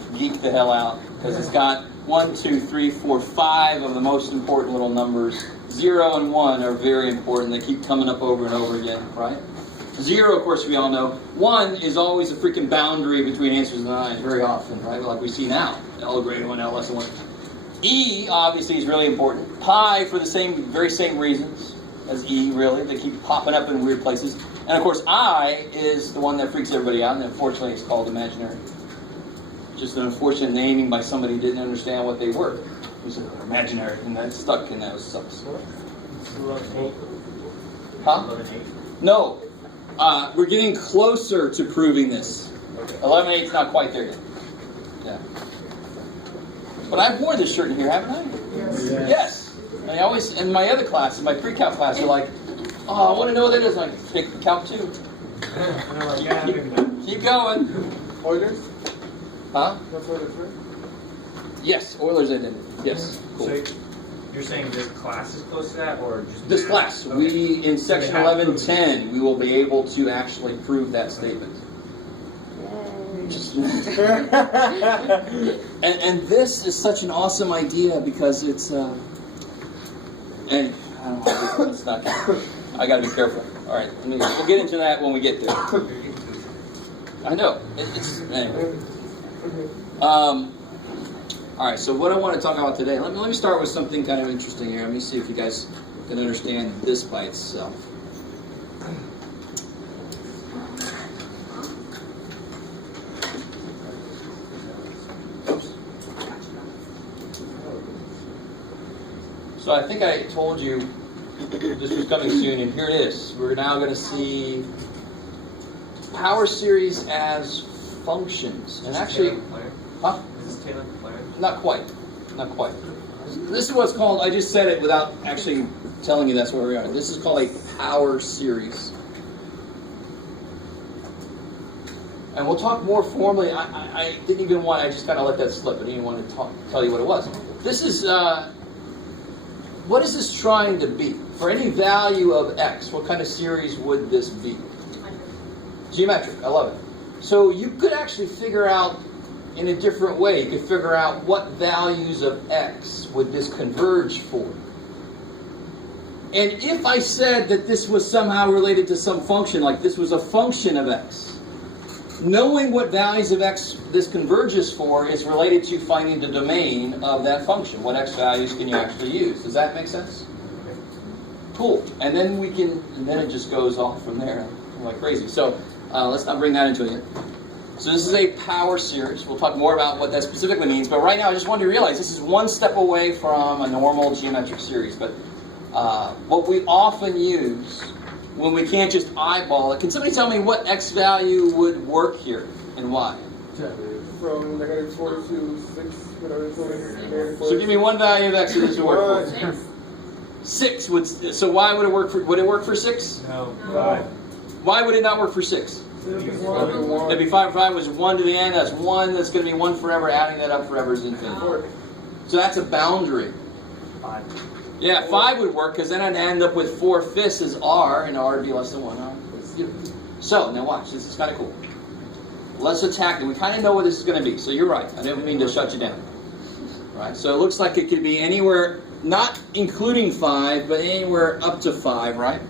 the hell out, because it's got 1, 2, 3, 4, 5 of the most important little numbers. 0 and 1 are very important. They keep coming up over and over again, right? 0, of course, we all know. 1 is always a freaking boundary between answers and i's very often, right? Like we see now. L greater than 1, L less than 1. E, obviously, is really important. Pi, for the very same reasons as E, really. They keep popping up in weird places. And of course, I is the one that freaks everybody out, and unfortunately it's called imaginary. Just an unfortunate naming by somebody who didn't understand what they were. He said, imaginary, and that stuck, and that was sucks. 11, 8. Huh? 11, 8. No. We're getting closer to proving this. 11, 8 is not quite there yet. Yeah. But I've worn this shirt in here, haven't I? Yes. And I always, in my other class, in my pre-calc class, they're like, oh, I want to know what that is. I'm like, take the calc 2. Keep going. Oilers? Huh? That's Oilers, right? Yes, Euler's identity. Yes. Cool. So you're saying this class is close to that, or just This class, Okay. we, in section They have 1110, we will be able to actually prove that statement. And this is such an awesome idea because it's, and I don't know, it's not, I gotta be careful. All right, we'll get into that when we get there. I know, anyway. All right, so what I want to talk about today, let me start with something kind of interesting here. Let me see if you guys can understand this by itself. So I think I told you this was coming soon, and here it is. We're now going to see power series as functions. And actually, huh? Is this Taylor Claire? Not quite. Not quite. This is what's called, I just said it without actually telling you that's where we are. This is called a power series. And we'll talk more formally. I didn't even want, I just kind of let that slip. I didn't even want to tell you what it was. This is, what is this trying to be? For any value of x, what kind of series would this be? Geometric. I love it. So you could actually figure out in a different way. You could figure out what values of x would this converge for. And if I said that this was somehow related to some function, like this was a function of x, knowing what values of x this converges for is related to finding the domain of that function. What x values can you actually use? Does that make sense? Cool. And then then it just goes off from there like crazy. So let's not bring that into it yet. So this is a power series. We'll talk more about what that specifically means. But right now, I just want you to realize this is one step away from a normal geometric series. But what we often use when we can't just eyeball it, can somebody tell me what x value would work here and why? From -4 to 6, whatever. So give me one value of x that this would work for. 6 would. So why would it work for? Would it work for 6? No. Why would it not work for 6? It'd be 5. 5 was 1 to the n. That's 1. That's going to be 1 forever. Adding that up forever is infinite. So that's a boundary. 5. Yeah, 5 would work because then I'd end up with 4/5 as r, and r would be less than 1. So now watch. This is kind of cool. Let's attack it. We kind of know what this is going to be. So you're right. I didn't mean to shut you down. Right. So it looks like it could be anywhere, not including 5, but anywhere up to 5, right?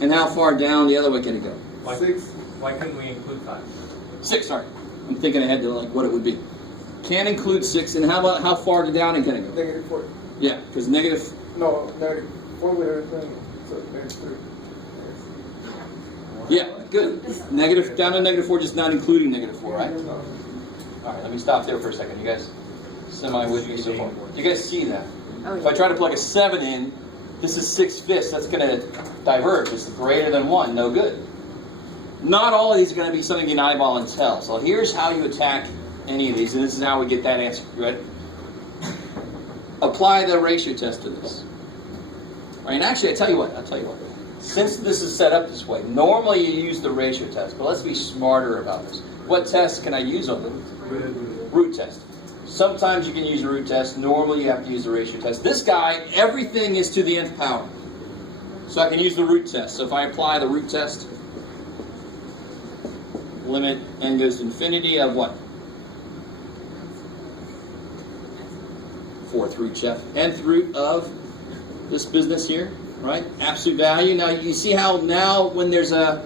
And how far down the other way can it go? 6. Why couldn't we include 5? 6, sorry. I'm thinking ahead to like what it would be. Can include 6, and how about how far down can it go? -4. Yeah, because negative. No, -4 with everything. So -3. Yeah, good. Negative down to -4, just not including -4, right? All right, let me stop there for a second. You guys, semi with me so far. Do you guys see that? Oh, If I try to plug a 7 in, this is 6/5. That's going to diverge. It's greater than 1. No good. Not all of these are going to be something you can eyeball and tell. So here's how you attack any of these, and this is how we get that answer. You ready? Apply the ratio test to this. Right, and actually, I'll tell you what. Since this is set up this way, normally you use the ratio test, but let's be smarter about this. What test can I use on them? Root test. Sometimes you can use a root test. Normally you have to use the ratio test. This guy, everything is to the nth power. So I can use the root test. So if I apply the root test, limit n goes to infinity of what? 4th root, Chef. Nth root of this business here, right? Absolute value. Now you see how now when there's a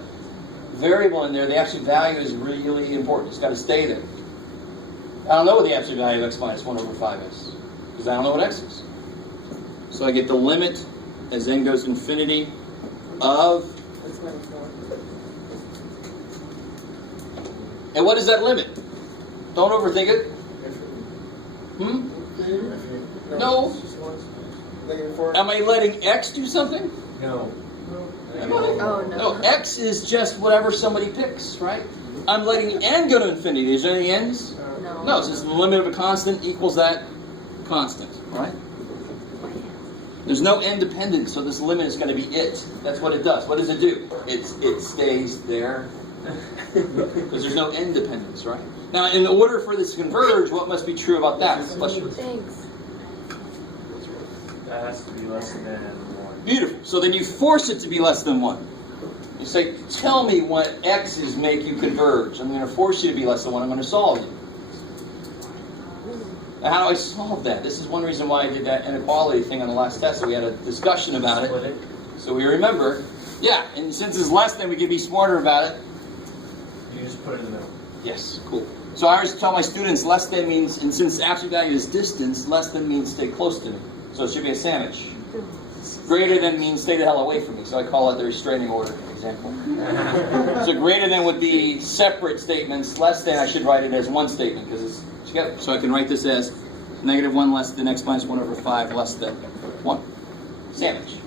variable in there, the absolute value is really important. It's got to stay there. I don't know what the absolute value of x minus 1 over 5 is, because I don't know what x is. So I get the limit as n goes to infinity of... And what is that limit? Don't overthink it. No. -4. Am I letting x do something? No. Oh, no. No, x is just whatever somebody picks, right? I'm letting n go to infinity. Is there any n's? No. No, since the limit of a constant equals that constant, right? There's no n dependence, so this limit is going to be it. That's what it does. What does it do? It stays there because there's no n dependence, right? Now, in order for this to converge, what must be true about that? Question. Thanks. That has to be less than 1. Beautiful. So then you force it to be less than 1. You say, tell me what x's make you converge. I'm going to force you to be less than 1. I'm going to solve you. Now, how do I solve that? This is one reason why I did that inequality thing on the last test. So we had a discussion about it. So we remember. Yeah, and since it's less than, we can be smarter about it. You just put it in the middle. Yes, cool. So I always tell my students less than means, and since absolute value is distance, less than means stay close to me. So it should be a sandwich. Greater than means stay the hell away from me. So I call it the restraining order example. So greater than would be separate statements. Less than, I should write it as one statement because it's together. So I can write this as -1 less than x minus 1 over 5 less than 1. Sandwich.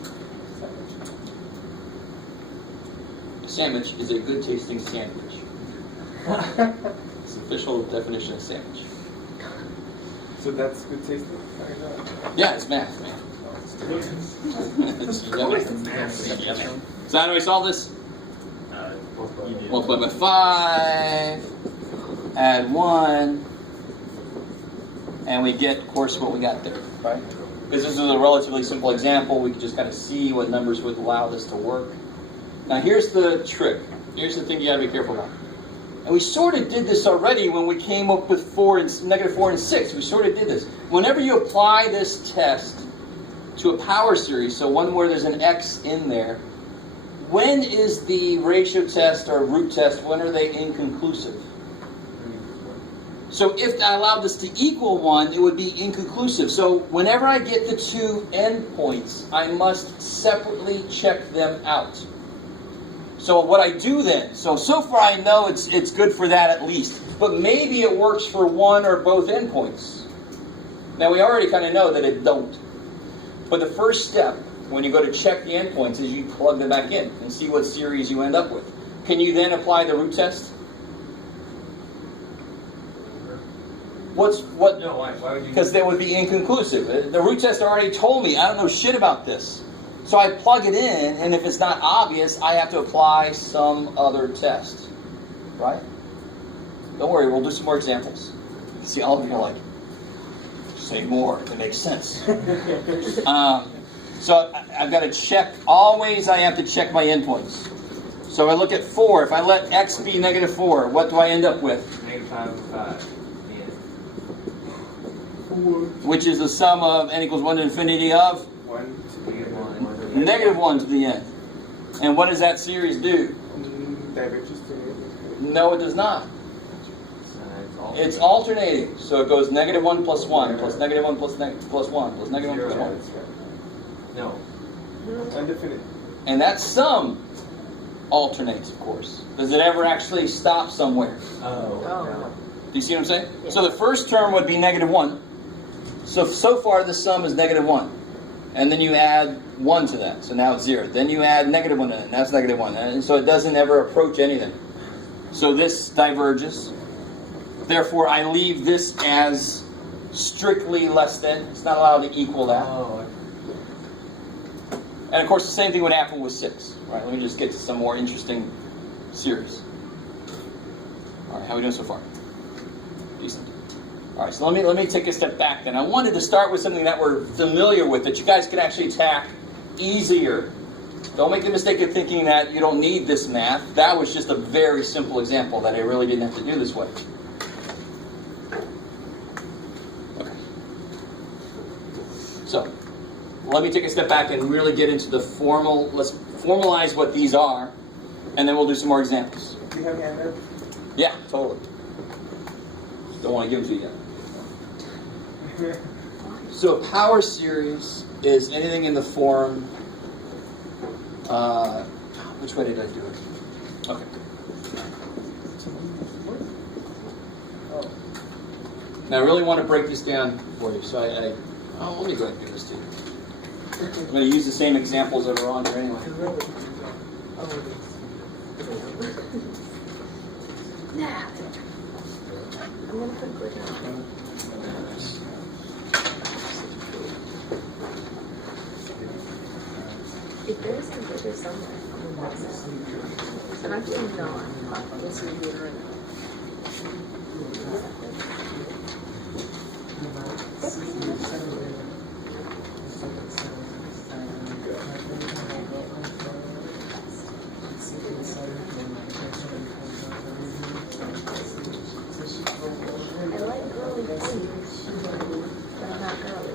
A sandwich is a good tasting sandwich. It's the official definition of sandwich. So that's good tasting? Yeah, it's math, man. So how do we solve this? Multiply by 5, add 1, and we get, of course, what we got there, right? Because this is a relatively simple example, we can just kind of see what numbers would allow this to work. Now here's the trick. Here's the thing you got to be careful about. And we sort of did this already when we came up with -4 and 6. We sort of did this. Whenever you apply this test to a power series, so one where there's an x in there, when is the ratio test or root test, when are they inconclusive? So if I allowed this to equal 1, it would be inconclusive. So whenever I get the two endpoints, I must separately check them out. So what I do then, so far I know it's good for that at least, but maybe it works for one or both endpoints. Now we already kind of know that it don't. But the first step when you go to check the endpoints is you plug them back in and see what series you end up with. Can you then apply the root test? No, why would you? Because that would be inconclusive. The root test already told me I don't know shit about this. So I plug it in, and if it's not obvious, I have to apply some other test. Right? Don't worry, we'll do some more examples. See, all of you are like, say more, it makes sense. So I've got to check, always I have to check my endpoints. So I look at 4, if I let x be negative 4, what do I end up with? Negative 5 over 5. Which is the sum of n equals 1 to infinity of? 1 to Negative 1 to the n. And what does that series do? diverges to No, it does not. It's alternating. So it goes negative 1 plus 1, plus negative 1 plus 1, plus negative 1 plus 1. No. indefinite. And that sum alternates, of course. Does it ever actually stop somewhere? Oh. Oh. Do you see what I'm saying? Yeah. So the first term would be negative 1. So far the sum is negative 1. And then you add 1 to that. So now it's 0. Then you add negative 1 to that. And that's negative 1. And so it doesn't ever approach anything. So this diverges. Therefore, I leave this as strictly less than. It's not allowed to equal that. Oh. And of course, the same thing would happen with 6. Right? Let me just get to some more interesting series. All right, how are we doing so far? Decent. All right, so let me take a step back then. I wanted to start with something that we're familiar with, that you guys can actually attack easier. Don't make the mistake of thinking that you don't need this math. That was just a very simple example that I really didn't have to do this way. Okay. So, let me take a step back and really get into the let's formalize what these are, and then we'll do some more examples. Do you have handouts? Yeah, totally. Don't want to give them to you yet. So power series is anything in the form, which way did I do it? Okay. Now I really want to break this down for you, so let me go ahead and do this to you. I'm going to use the same examples that are on here anyway. Nah. I'm going to put good on. If there is a glitter somewhere, I'm going to watch that. And I'm feeling not. This is glitter in it. I like girly things, but I'm not girly.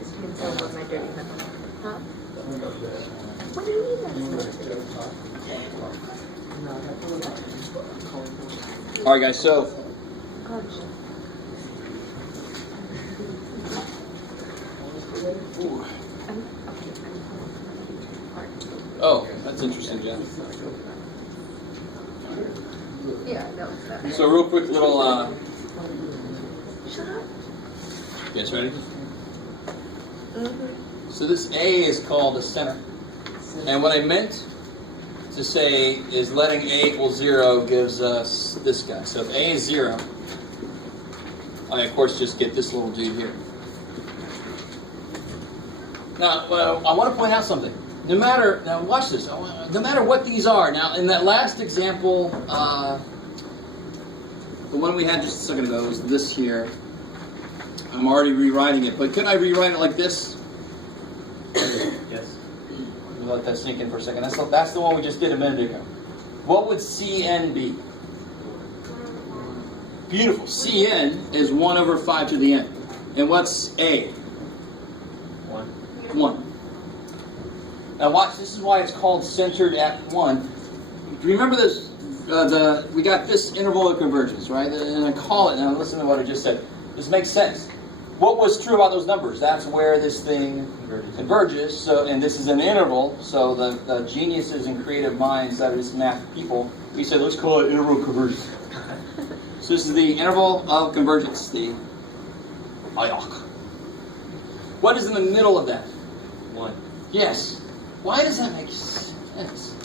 As you can tell by my dirty mouth. Huh? What do you mean that's All right, guys, so Gosh. oh, that's interesting, Jen. Yeah, no, it's not. So real quick little, Shut up. you guys ready? Mm-hmm. So this A is called the center. And what I meant to say is letting A equal 0 gives us this guy. So if A is 0, I of course just get this little dude here. Now, I want to point out something. Now watch this. No matter what these are. Now, in that last example, the one we had just a second ago was this here. I'm already rewriting it, but could I rewrite it like this? Yes. Let that sink in for a second. That's the one we just did a minute ago. What would Cn be? Beautiful. Cn is 1 over 5 to the n. And what's A? 1. 1. Now watch, this is why it's called centered at 1. Remember this, we got this interval of convergence, right? And I call it, now listen to what I just said. This makes sense. What was true about those numbers? That's where this thing converges. So, and this is an interval, so the geniuses and creative minds that is math people, we said, let's call it interval convergence. So this is the interval of convergence, the IOC. What is in the middle of that? 1. Yes. Why does that make sense?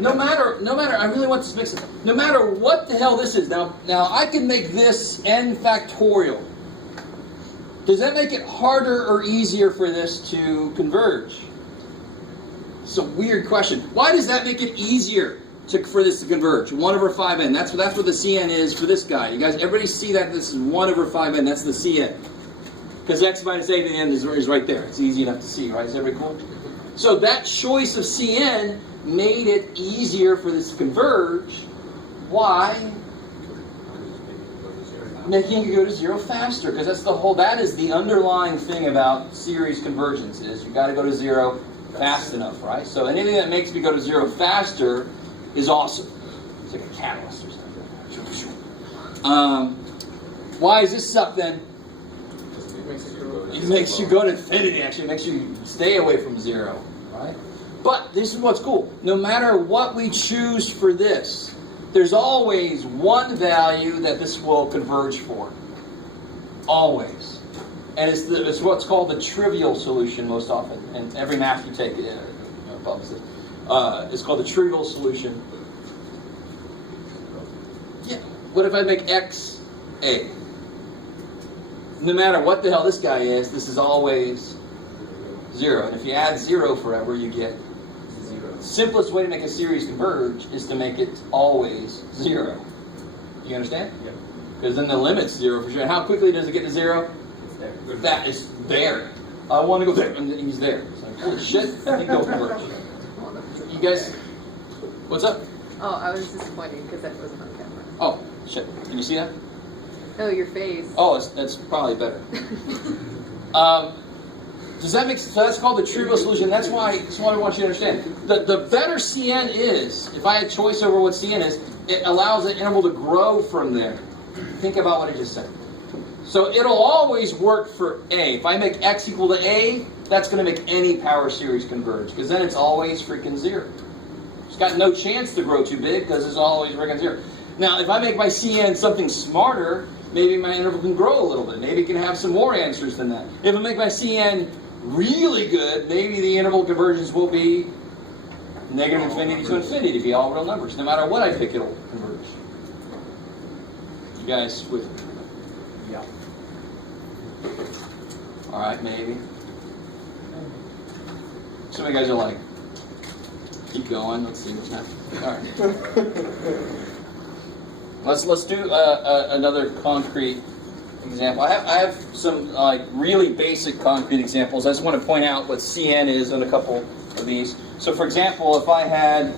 No matter, I really want this to make sense. No matter what the hell this is, now I can make this n factorial. Does that make it harder or easier for this to converge? It's a weird question. Why does that make it easier for this to converge? 1 over 5n. That's what the Cn is for this guy. You guys, everybody see that this is 1 over 5n. That's the Cn. Because x minus a to the n is right there. It's easy enough to see, right? Is everybody cool? So that choice of Cn made it easier for this to converge. Why? Making it go to 0 faster, because that is the underlying thing about series convergence, is you got to go to 0 fast enough, right? So anything that makes me go to 0 faster is awesome. It's like a catalyst or something. Why does this suck then? It makes you go to infinity, actually. It makes you stay away from 0, right? But this is what's cool. No matter what we choose for this, there's always one value that this will converge for. Always. And it's what's called the trivial solution most often. And every math you take, it's called the trivial solution. Yeah. What if I make x a? No matter what the hell this guy is, this is always 0. And if you add 0 forever, you get 0. The simplest way to make a series converge is to make it always 0. Do you understand? Yeah. Because then the limit's 0 for sure. And how quickly does it get to 0? It's there. That is there. I want to go there. And he's there. It's like, holy shit, I think they'll converge. You guys, what's up? Oh, I was disappointed because that wasn't on camera. Oh, shit. Can you see that? No, your face. Oh, that's probably better. Does that make sense? So that's called the trivial solution. That's why I want you to understand. The better Cn is, if I had choice over what Cn is, it allows the interval to grow from there. Think about what I just said. So it'll always work for A. If I make x equal to A, that's going to make any power series converge, because then it's always freaking 0. It's got no chance to grow too big, because it's always freaking 0. Now, if I make my Cn something smarter, maybe my interval can grow a little bit. Maybe it can have some more answers than that. If I make my Cn really good, maybe the interval convergence will be negative infinity to infinity, to be all real numbers. No matter what I pick, it'll converge. You guys with me? Yeah. All right, maybe. Some of you guys are like, keep going. Let's see what's happening. All right. Let's do another concrete example. I have some really basic concrete examples. I just want to point out what Cn is on a couple of these. So, for example, if I had,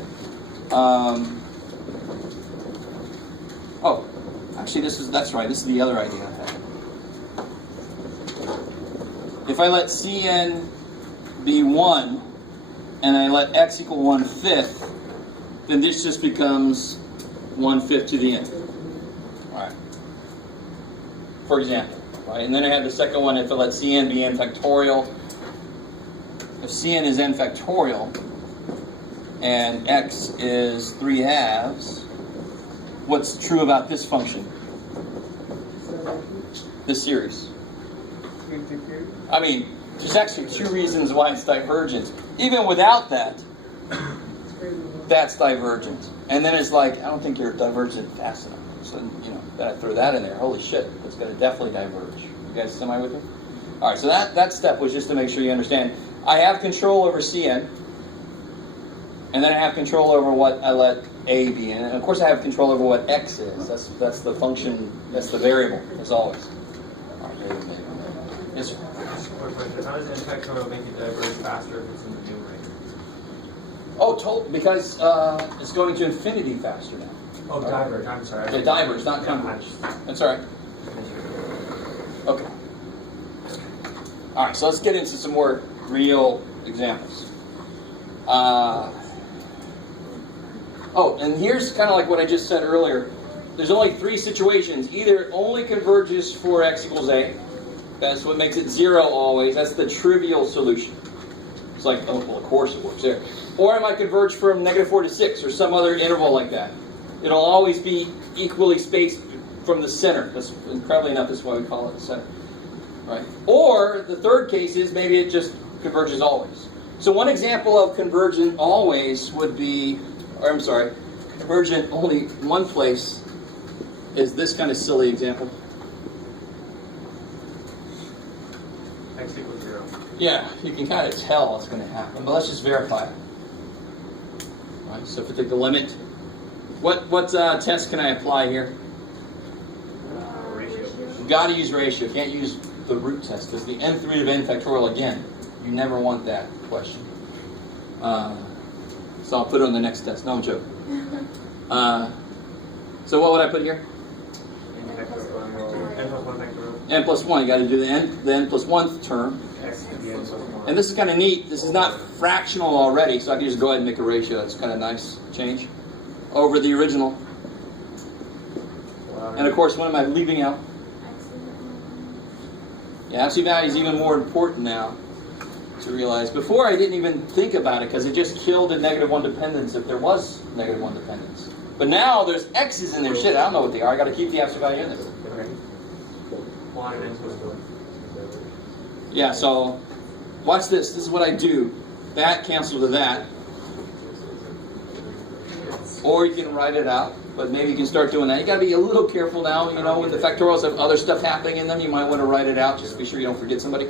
actually, that's right. This is the other idea I had. If I let Cn be 1 and I let x equal 1/5, then this just becomes 1/5 to the n. All right. For example, right? And then I have the second one. If I let Cn be n factorial, if Cn is n factorial and x is 3/2, what's true about this function? This series. I mean, there's actually 2 reasons why it's divergent. Even without that, that's divergent. And then it's like, I don't think you're divergent fast enough. So, then I throw that in there. Holy shit, it's going to definitely diverge. You guys semi with me? All right, so that step was just to make sure you understand. I have control over Cn, and then I have control over what I let A be. And of course I have control over what x is. That's the function, that's the variable, as always. All right, yes, sir. Quick question. How does n factorial make it diverge faster if it's in the numerator? Oh, because it's going to infinity faster now. Oh, diverge. I'm sorry. Yeah, diverge, not converge. That's all right. Okay. All right, so let's get into some more real examples. Oh, and here's kind of like what I just said earlier. There's only three situations. Either it only converges for x equals a. That's what makes it 0 always. That's the trivial solution. It's like, oh, well, of course it works there. Or it might converge from -4 to 6 or some other interval like that. It'll always be equally spaced from the center. That's incredibly enough, that's why we call it the center. Right? Or the third case is maybe it just converges always. So one example of convergent always would be, or I'm sorry, convergent only one place is this kind of silly example. X equals 0. Yeah, you can kind of tell what's going to happen, but let's just verify it. Right, so if we take the limit, what test can I apply here? Ratio. You've got to use ratio. Can't use the root test because the nth root of n factorial, again, you never want that question. So I'll put it on the next test. No, I'm joking. So what would I put here? N factorial. N plus 1 factorial. N plus 1. You got to do the n plus 1th term. X to be N plus 1. And this is kind of neat. This is not fractional already, so I can just go ahead and make a ratio. That's kind of nice change over the original. And of course, what am I leaving out? Yeah, absolute value is even more important now to realize. Before, I didn't even think about it because it just killed the -1 dependence if there was -1 dependence. But now there's x's in there. Shit, I don't know what they are. I got to keep the absolute value in there. Okay. 1 and N plus 1. Yeah, so watch this. This is what I do. That cancels to that. Or you can write it out, but maybe you can start doing that. You got to be a little careful now. You know, when the factorials have other stuff happening in them, you might want to write it out just to be sure you don't forget somebody.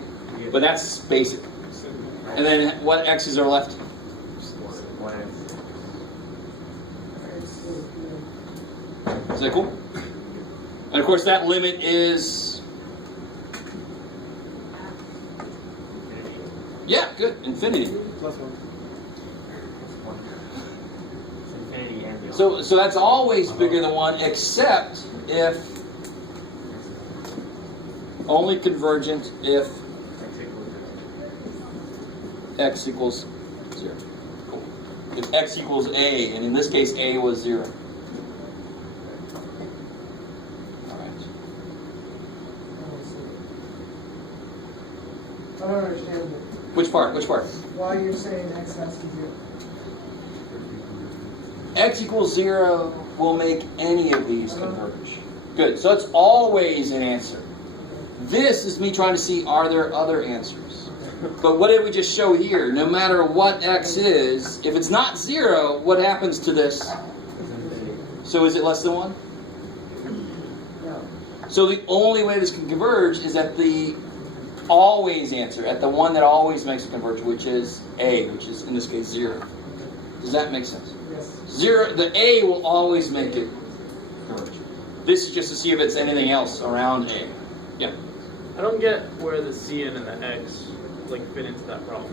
But that's basic. And then what x's are left? 1X. Is that cool? And of course, that limit is, yeah, good, infinity. Plus 1. It's infinity and beyond. So that's always bigger than 1, except if only convergent if X equals 0. x equals 0. Cool. If x equals a, and in this case a was 0. All right. I don't understand it. Which part? Which part? Why you're saying x has to be 0? X equals 0 will make any of these converge. Good. So it's always an answer. This is me trying to see, are there other answers? But what did we just show here? No matter what x is, if it's not 0, what happens to this? So is it less than 1? No. So the only way this can converge is at the always answer, at the one that always makes it converge, which is a, which is in this case 0. Does that make sense? Yes. 0, the a will always make it converge. This is just to see if it's anything else around a. Yeah. I don't get where the Cn and the x fit into that problem.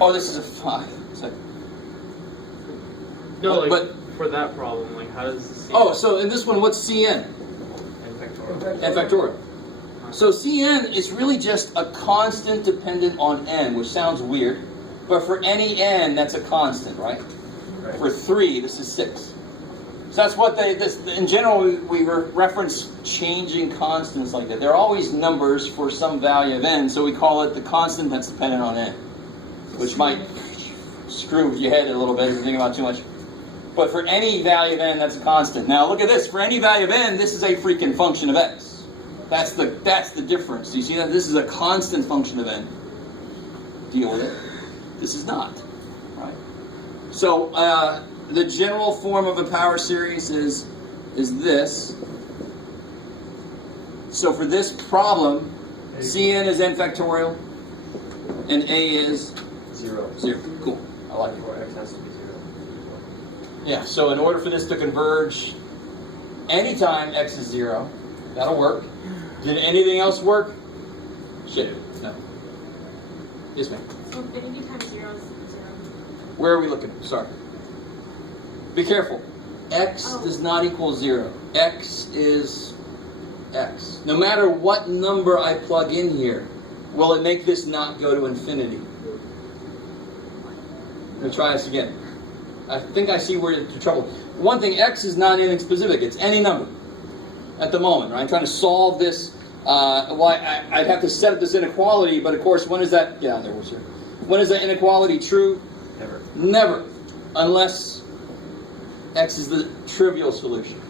Oh, this is a 5. No, but for that problem, how does the Cn? oh, so in this one, what's Cn? N factorial. N factorial. So Cn is really just a constant dependent on n, which sounds weird, but for any n, that's a constant, right? Right. For 3, this is 6. So that's what in general, we reference changing constants like that. They're always numbers for some value of n, so we call it the constant that's dependent on n, which might screw with your head a little bit if you think about it too much. But for any value of n, that's a constant. Now look at this. For any value of n, this is a freaking function of x. That's the difference. You see that? This is a constant function of n. Deal with it. This is not. Right? So the general form of a power series is this. So for this problem, Cn is n factorial, and a is 0. 0. Cool. I like it. Or x has to be 0. Yeah, so in order for this to converge, anytime x is 0, that'll work. Did anything else work? Shit, no. Yes, ma'am. So infinity times 0 is 0. Where are we looking? Sorry. Be careful. X does not equal 0. X is x. No matter what number I plug in here, will it make this not go to infinity? Let me try this again. I think I see where the trouble. One thing, x is not anything specific. It's any number at the moment, right? I'm trying to solve this. I'd have to set up this inequality, but of course, when is that? Yeah, there was here. When is that inequality true? Never. Never, unless x is the trivial solution.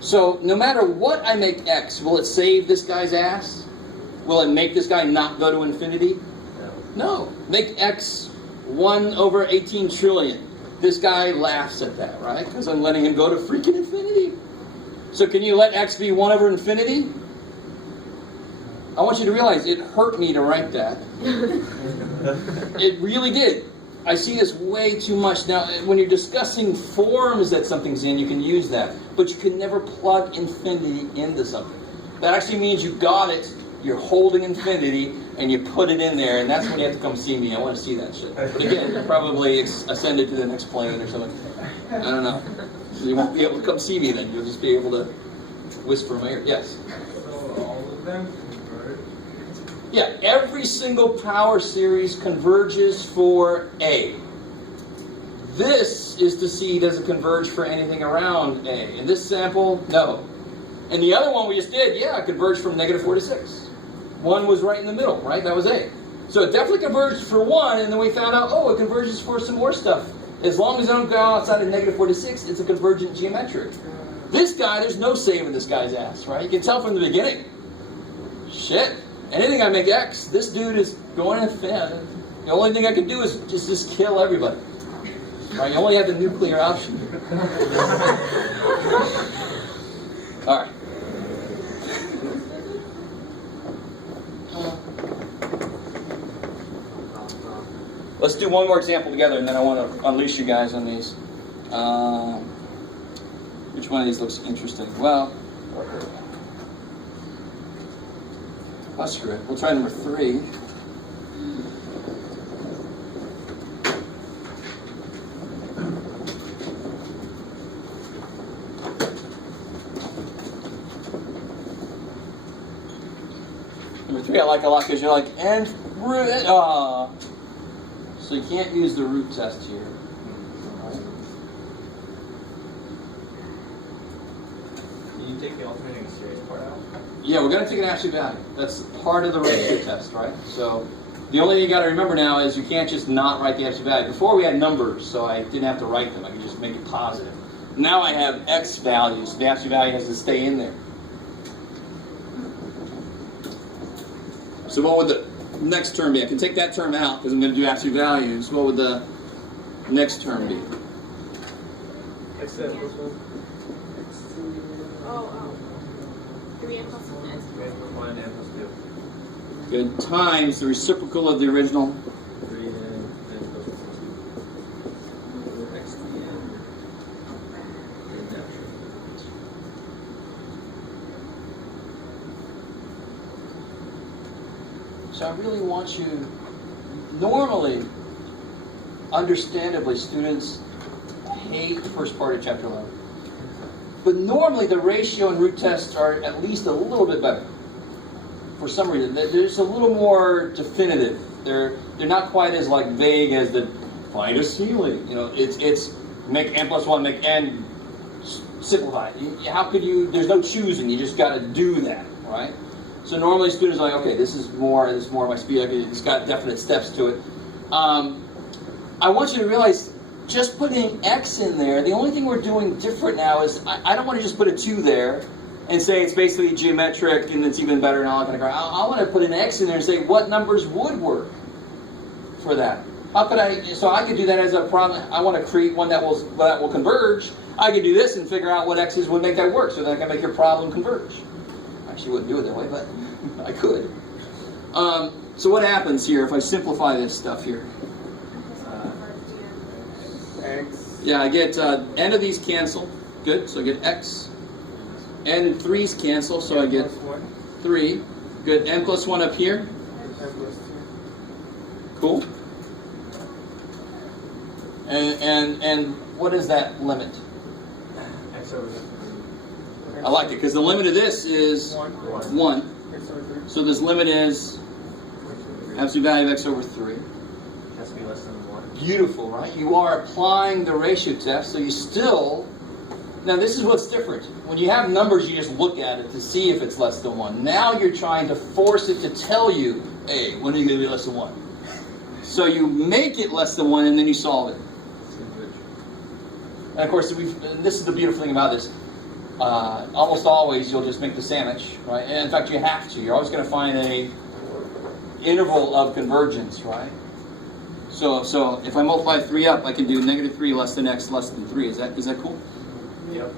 So no matter what I make x, will it save this guy's ass? Will it make this guy not go to infinity? No. Make x 1 over 18 trillion. This guy laughs at that, right? Because I'm letting him go to freaking infinity. So can you let x be 1 over infinity? I want you to realize it hurt me to write that. It really did. I see this way too much. Now, when you're discussing forms that something's in, you can use that. But you can never plug infinity into something. That actually means you got it, you're holding infinity, and you put it in there, and that's when you have to come see me. I want to see that shit. But again, you probably ascend it to the next plane or something. I don't know. You won't be able to come see me then. You'll just be able to whisper in my ear. Yes? So all of them converge? Yeah, every single power series converges for A. This is to see, does it converge for anything around A. In this sample, no. And the other one we just did, yeah, it converged from -4 to 6. One was right in the middle, right? That was A. So it definitely converged for 1, and then we found out, oh, it converges for some more stuff. As long as I don't go outside of -4 to 6, it's a convergent geometric. This guy, there's no saving this guy's ass, right? You can tell from the beginning. Shit. Anything I make x, this dude is going to infinity. The only thing I can do is just kill everybody. Right? You only have the nuclear option. All right. Let's do one more example together, and then I want to unleash you guys on these. Which one of these looks interesting? Well, screw it. We'll try number 3. Number 3 I like a lot because you're like, and root. So you can't use the root test here. Can you take the alternating series part out? Yeah, we're going to take an absolute value. That's part of the ratio test, right? So the only thing you got to remember now is you can't just not write the absolute value. Before we had numbers, so I didn't have to write them. I could just make it positive. Now I have x values, so the absolute value has to stay in there. So what would the next term be? I can take that term out because I'm going to do absolute values. What would the next term be? Except this one. Oh. 3n plus 1n. 1 and plus 2. Good. Times the reciprocal of the original. 3 and plus 2. X and So I really want you, normally, understandably, students hate the first part of chapter 11. But normally the ratio and root tests are at least a little bit better. For some reason, they're just a little more definitive. They're not quite as like vague as the find a ceiling. You know, it's make n plus 1, make n simplify. How could you? There's no choosing. You just got to do that, right? So normally students are like, okay, this is more of my speed. It's got definite steps to it. I want you to realize, just putting x in there, the only thing we're doing different now is, I don't want to just put a 2 there and say it's basically geometric and it's even better and all that kind of crap. I want to put an x in there and say what numbers would work for that. How could I? So I could do that as a problem. I want to create one that will converge. I could do this and figure out what x's would make that work, so that I can make your problem converge. I actually wouldn't do it that way, but I could. So what happens here if I simplify this stuff here? X. Yeah, I get n of these cancel. Good, so I get x. N and 3's cancel, so I get 3. Good, n plus 1 up here. N plus 2. Cool. And what is that limit? X over 3. I like it because the limit of this is 1. X over 3. So this limit is absolute value of x over 3. has to be less than 1. Beautiful, right? You are applying the ratio test, so you still... Now this is what's different. When you have numbers, you just look at it to see if it's less than 1. Now you're trying to force it to tell you, hey, when are you going to be less than 1? So you make it less than 1 and then you solve it. And of course, this is the beautiful thing about this. Almost always you'll just make the sandwich, right? And in fact, you have to. You're always going to find a interval of convergence, right? So if I multiply 3 up, I can do -3 less than x less than 3. Is that cool? Yep.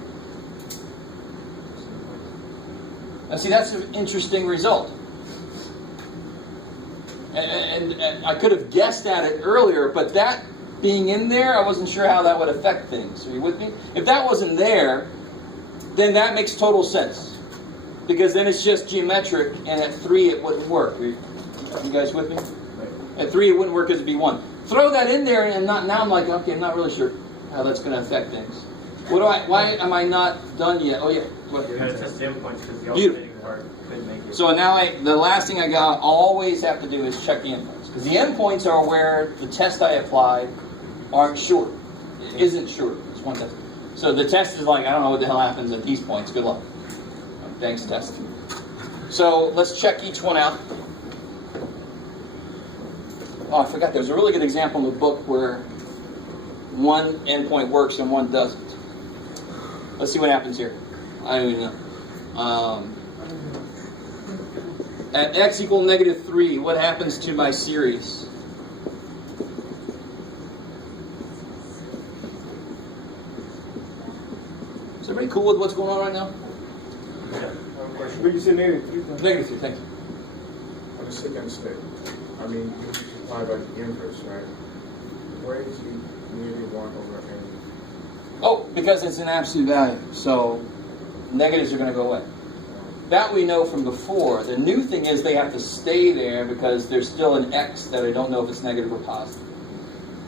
Now see, that's an interesting result. And I could have guessed at it earlier, but that being in there, I wasn't sure how that would affect things. Are you with me? If that wasn't there, then that makes total sense. Because then it's just geometric, and at 3 it wouldn't work. Are you guys with me? At 3 it wouldn't work because it'd be 1. Throw that in there, and now I'm like, okay, I'm not really sure how that's going to affect things. Why am I not done yet? Oh yeah. You're going to test the endpoints because the Beautiful. alternating part could make it. So now the last thing I always have to do is check the endpoints. Because the endpoints are where the test I applied aren't sure. It isn't sure. It's one test. So the test is like, I don't know what the hell happens at these points. Good luck. Thanks, test. So let's check each one out. Oh, I forgot. There's a really good example in the book where one endpoint works and one doesn't. Let's see what happens here. I don't even know. At x equal -3, what happens to my series? Is everybody cool with what's going on right now? But you said -3. -3, thanks. On the second step, I mean, you multiply by the inverse, right? Where is the -1/n? Oh, because it's an absolute value, so negatives are going to go away. That we know from before. The new thing is they have to stay there because there's still an x that I don't know if it's negative or positive.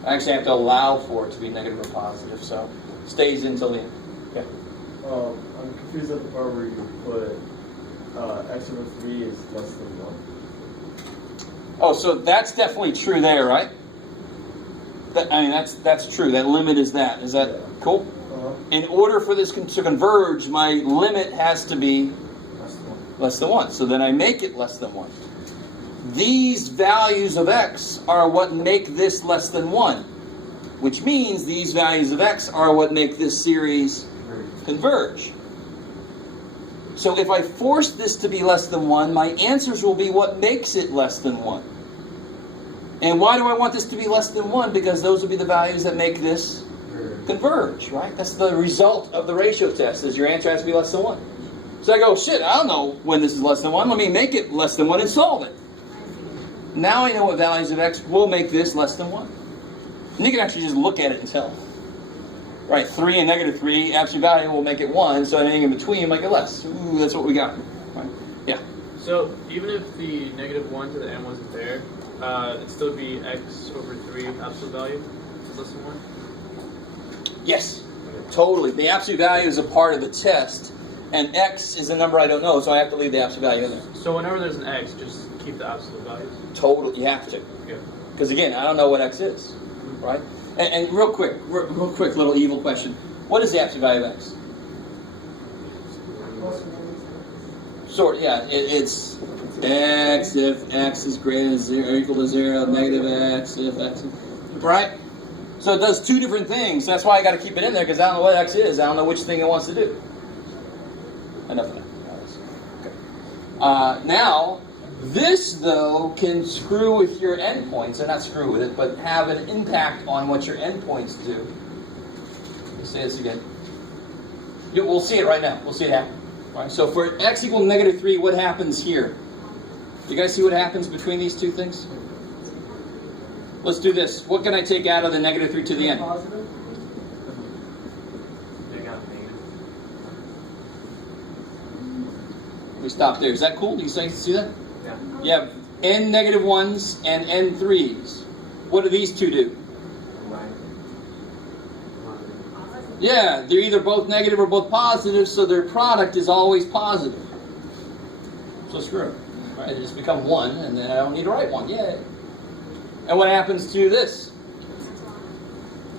I actually have to allow for it to be negative or positive, so it stays until the end. Yeah. I'm confused at the part where you put x over 3 is less than 1. Oh, so that's definitely true there, right? That's true. That limit is that. Is that cool? In order for this to converge, my limit has to be less than 1. So then I make it less than 1. These values of x are what make this less than 1, which means these values of x are what make this series converge. So if I force this to be less than 1, my answers will be what makes it less than 1. And why do I want this to be less than 1? Because those will be the values that make this converge, right? That's the result of the ratio test, is your answer has to be less than 1. So I go, shit, I don't know when this is less than 1. Let me make it less than 1 and solve it. Now I know what values of x will make this less than 1. And you can actually just look at it and tell. Right, 3 and -3, absolute value will make it 1, so anything in between will make it less. Ooh, that's what we got. Right. Yeah. So even if the -1 to the n wasn't there, it'd still be x over 3 absolute value is less than 1? Yes, totally. The absolute value is a part of the test, and x is a number I don't know, so I have to leave the absolute value in there. So whenever there's an x, just keep the absolute values? Totally, you have to. Yeah. Because again, I don't know what x is, right? And real quick little evil question. What is the absolute value of x? It's x if x is greater than 0 or equal to 0, negative x if x is, right? So it does two different things. That's why I got to keep it in there, because I don't know what x is. I don't know which thing it wants to do. Enough of that. Okay. Now, this, though, can screw with your endpoints. Or not screw with it, but have an impact on what your endpoints do. Let me say this again. We'll see it right now. We'll see it happen. Right? So for x equal to -3, what happens here? You guys see what happens between these two things? Let's do this. What can I take out of the -3 to the end? Positive. We stop there. Is that cool? Do you see that? Yeah. You have n -1s and n 3s. What do these two do? Yeah, they're either both negative or both positive, so their product is always positive. So screw it. Right? They just become 1, and then I don't need to write 1. Yay. And what happens to this?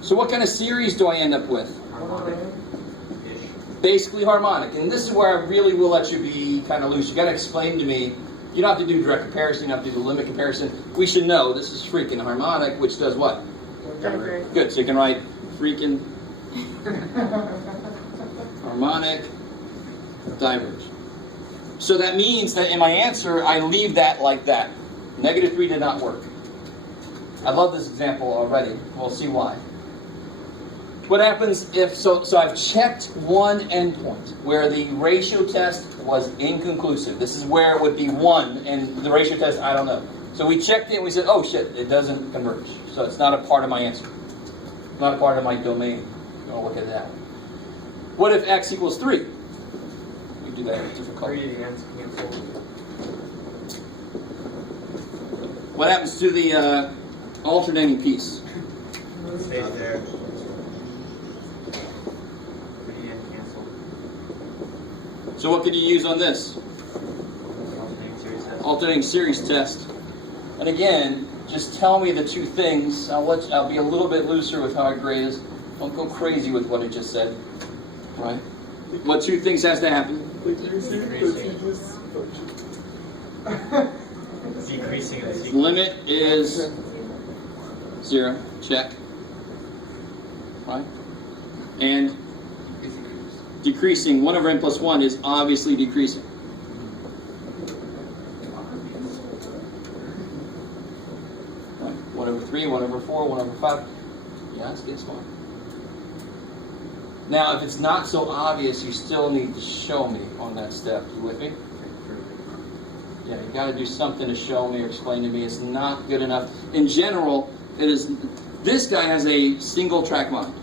So what kind of series do I end up with? Harmonic-ish. Basically harmonic. And this is where I really will let you be kind of loose. You got to explain to me. You don't have to do direct comparison. You don't have to do the limit comparison. We should know this is freaking harmonic, which does what? Diverge. Good. So you can write freaking harmonic diverge. So that means that in my answer, I leave that like that. -3 did not work. I love this example already. We'll see why. What happens if, so I've checked one endpoint where the ratio test was inconclusive. This is where it would be 1, and the ratio test, I don't know. So we checked it and we said, oh shit, it doesn't converge. So it's not a part of my answer. Not a part of my domain. You want to look at it that way. What if x equals 3? We do that in a different color. 3 against cancel. What happens to the alternating piece? Stays there. 3 and cancel. So what could you use on this? Alternating series test. Alternating series test. And again, just tell me the two things. I'll be a little bit looser with how I grade this. Don't go crazy with what I just said. Right? What two things has to happen? Decreasing of the sequence. Limit is 0. Check. Right? And decreasing 1 over n plus 1 is obviously decreasing. Right? 1 over 3, 1 over 4, 1 over 5. Yeah, it's getting smart. Now, if it's not so obvious, you still need to show me on that step. You with me? Yeah, you got to do something to show me or explain to me. It's not good enough. In general, it is. This guy has a single track mind,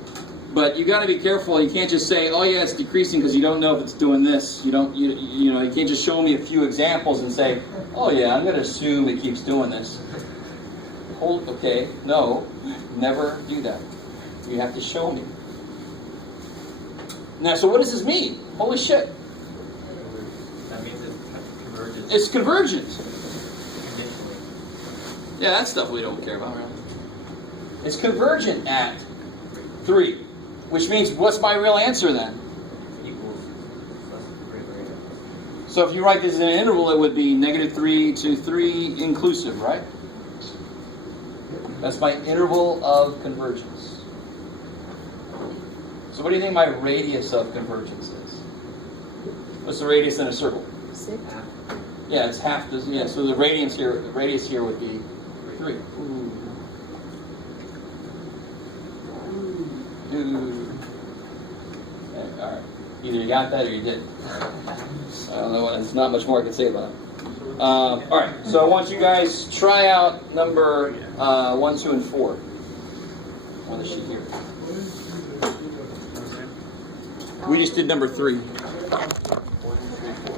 but you got to be careful. You can't just say, "Oh yeah, it's decreasing," because you don't know if it's doing this. You don't. You know. You can't just show me a few examples and say, "Oh yeah, I'm going to assume it keeps doing this." Hold. Okay. No. Never do that. You have to show me. Now, so what does this mean? Holy shit! That means it converges. It's convergent. Conditionally. Yeah, that stuff we don't care about, really. It's convergent at 3, which means what's my real answer then? Equals less than 3, right? So if you write this in an interval, it would be -3 to 3 inclusive, right? That's my interval of convergence. So what do you think my radius of convergence is? What's the radius in a circle? 6. Yeah, it's half the, yeah, so the radius here would be 3. Ooh. Okay, all right. Either you got that or you didn't. I don't know. There's not much more I can say about it. All right. So I want you guys to try out number 1, 2, and 4 on the sheet here. We just did number 3.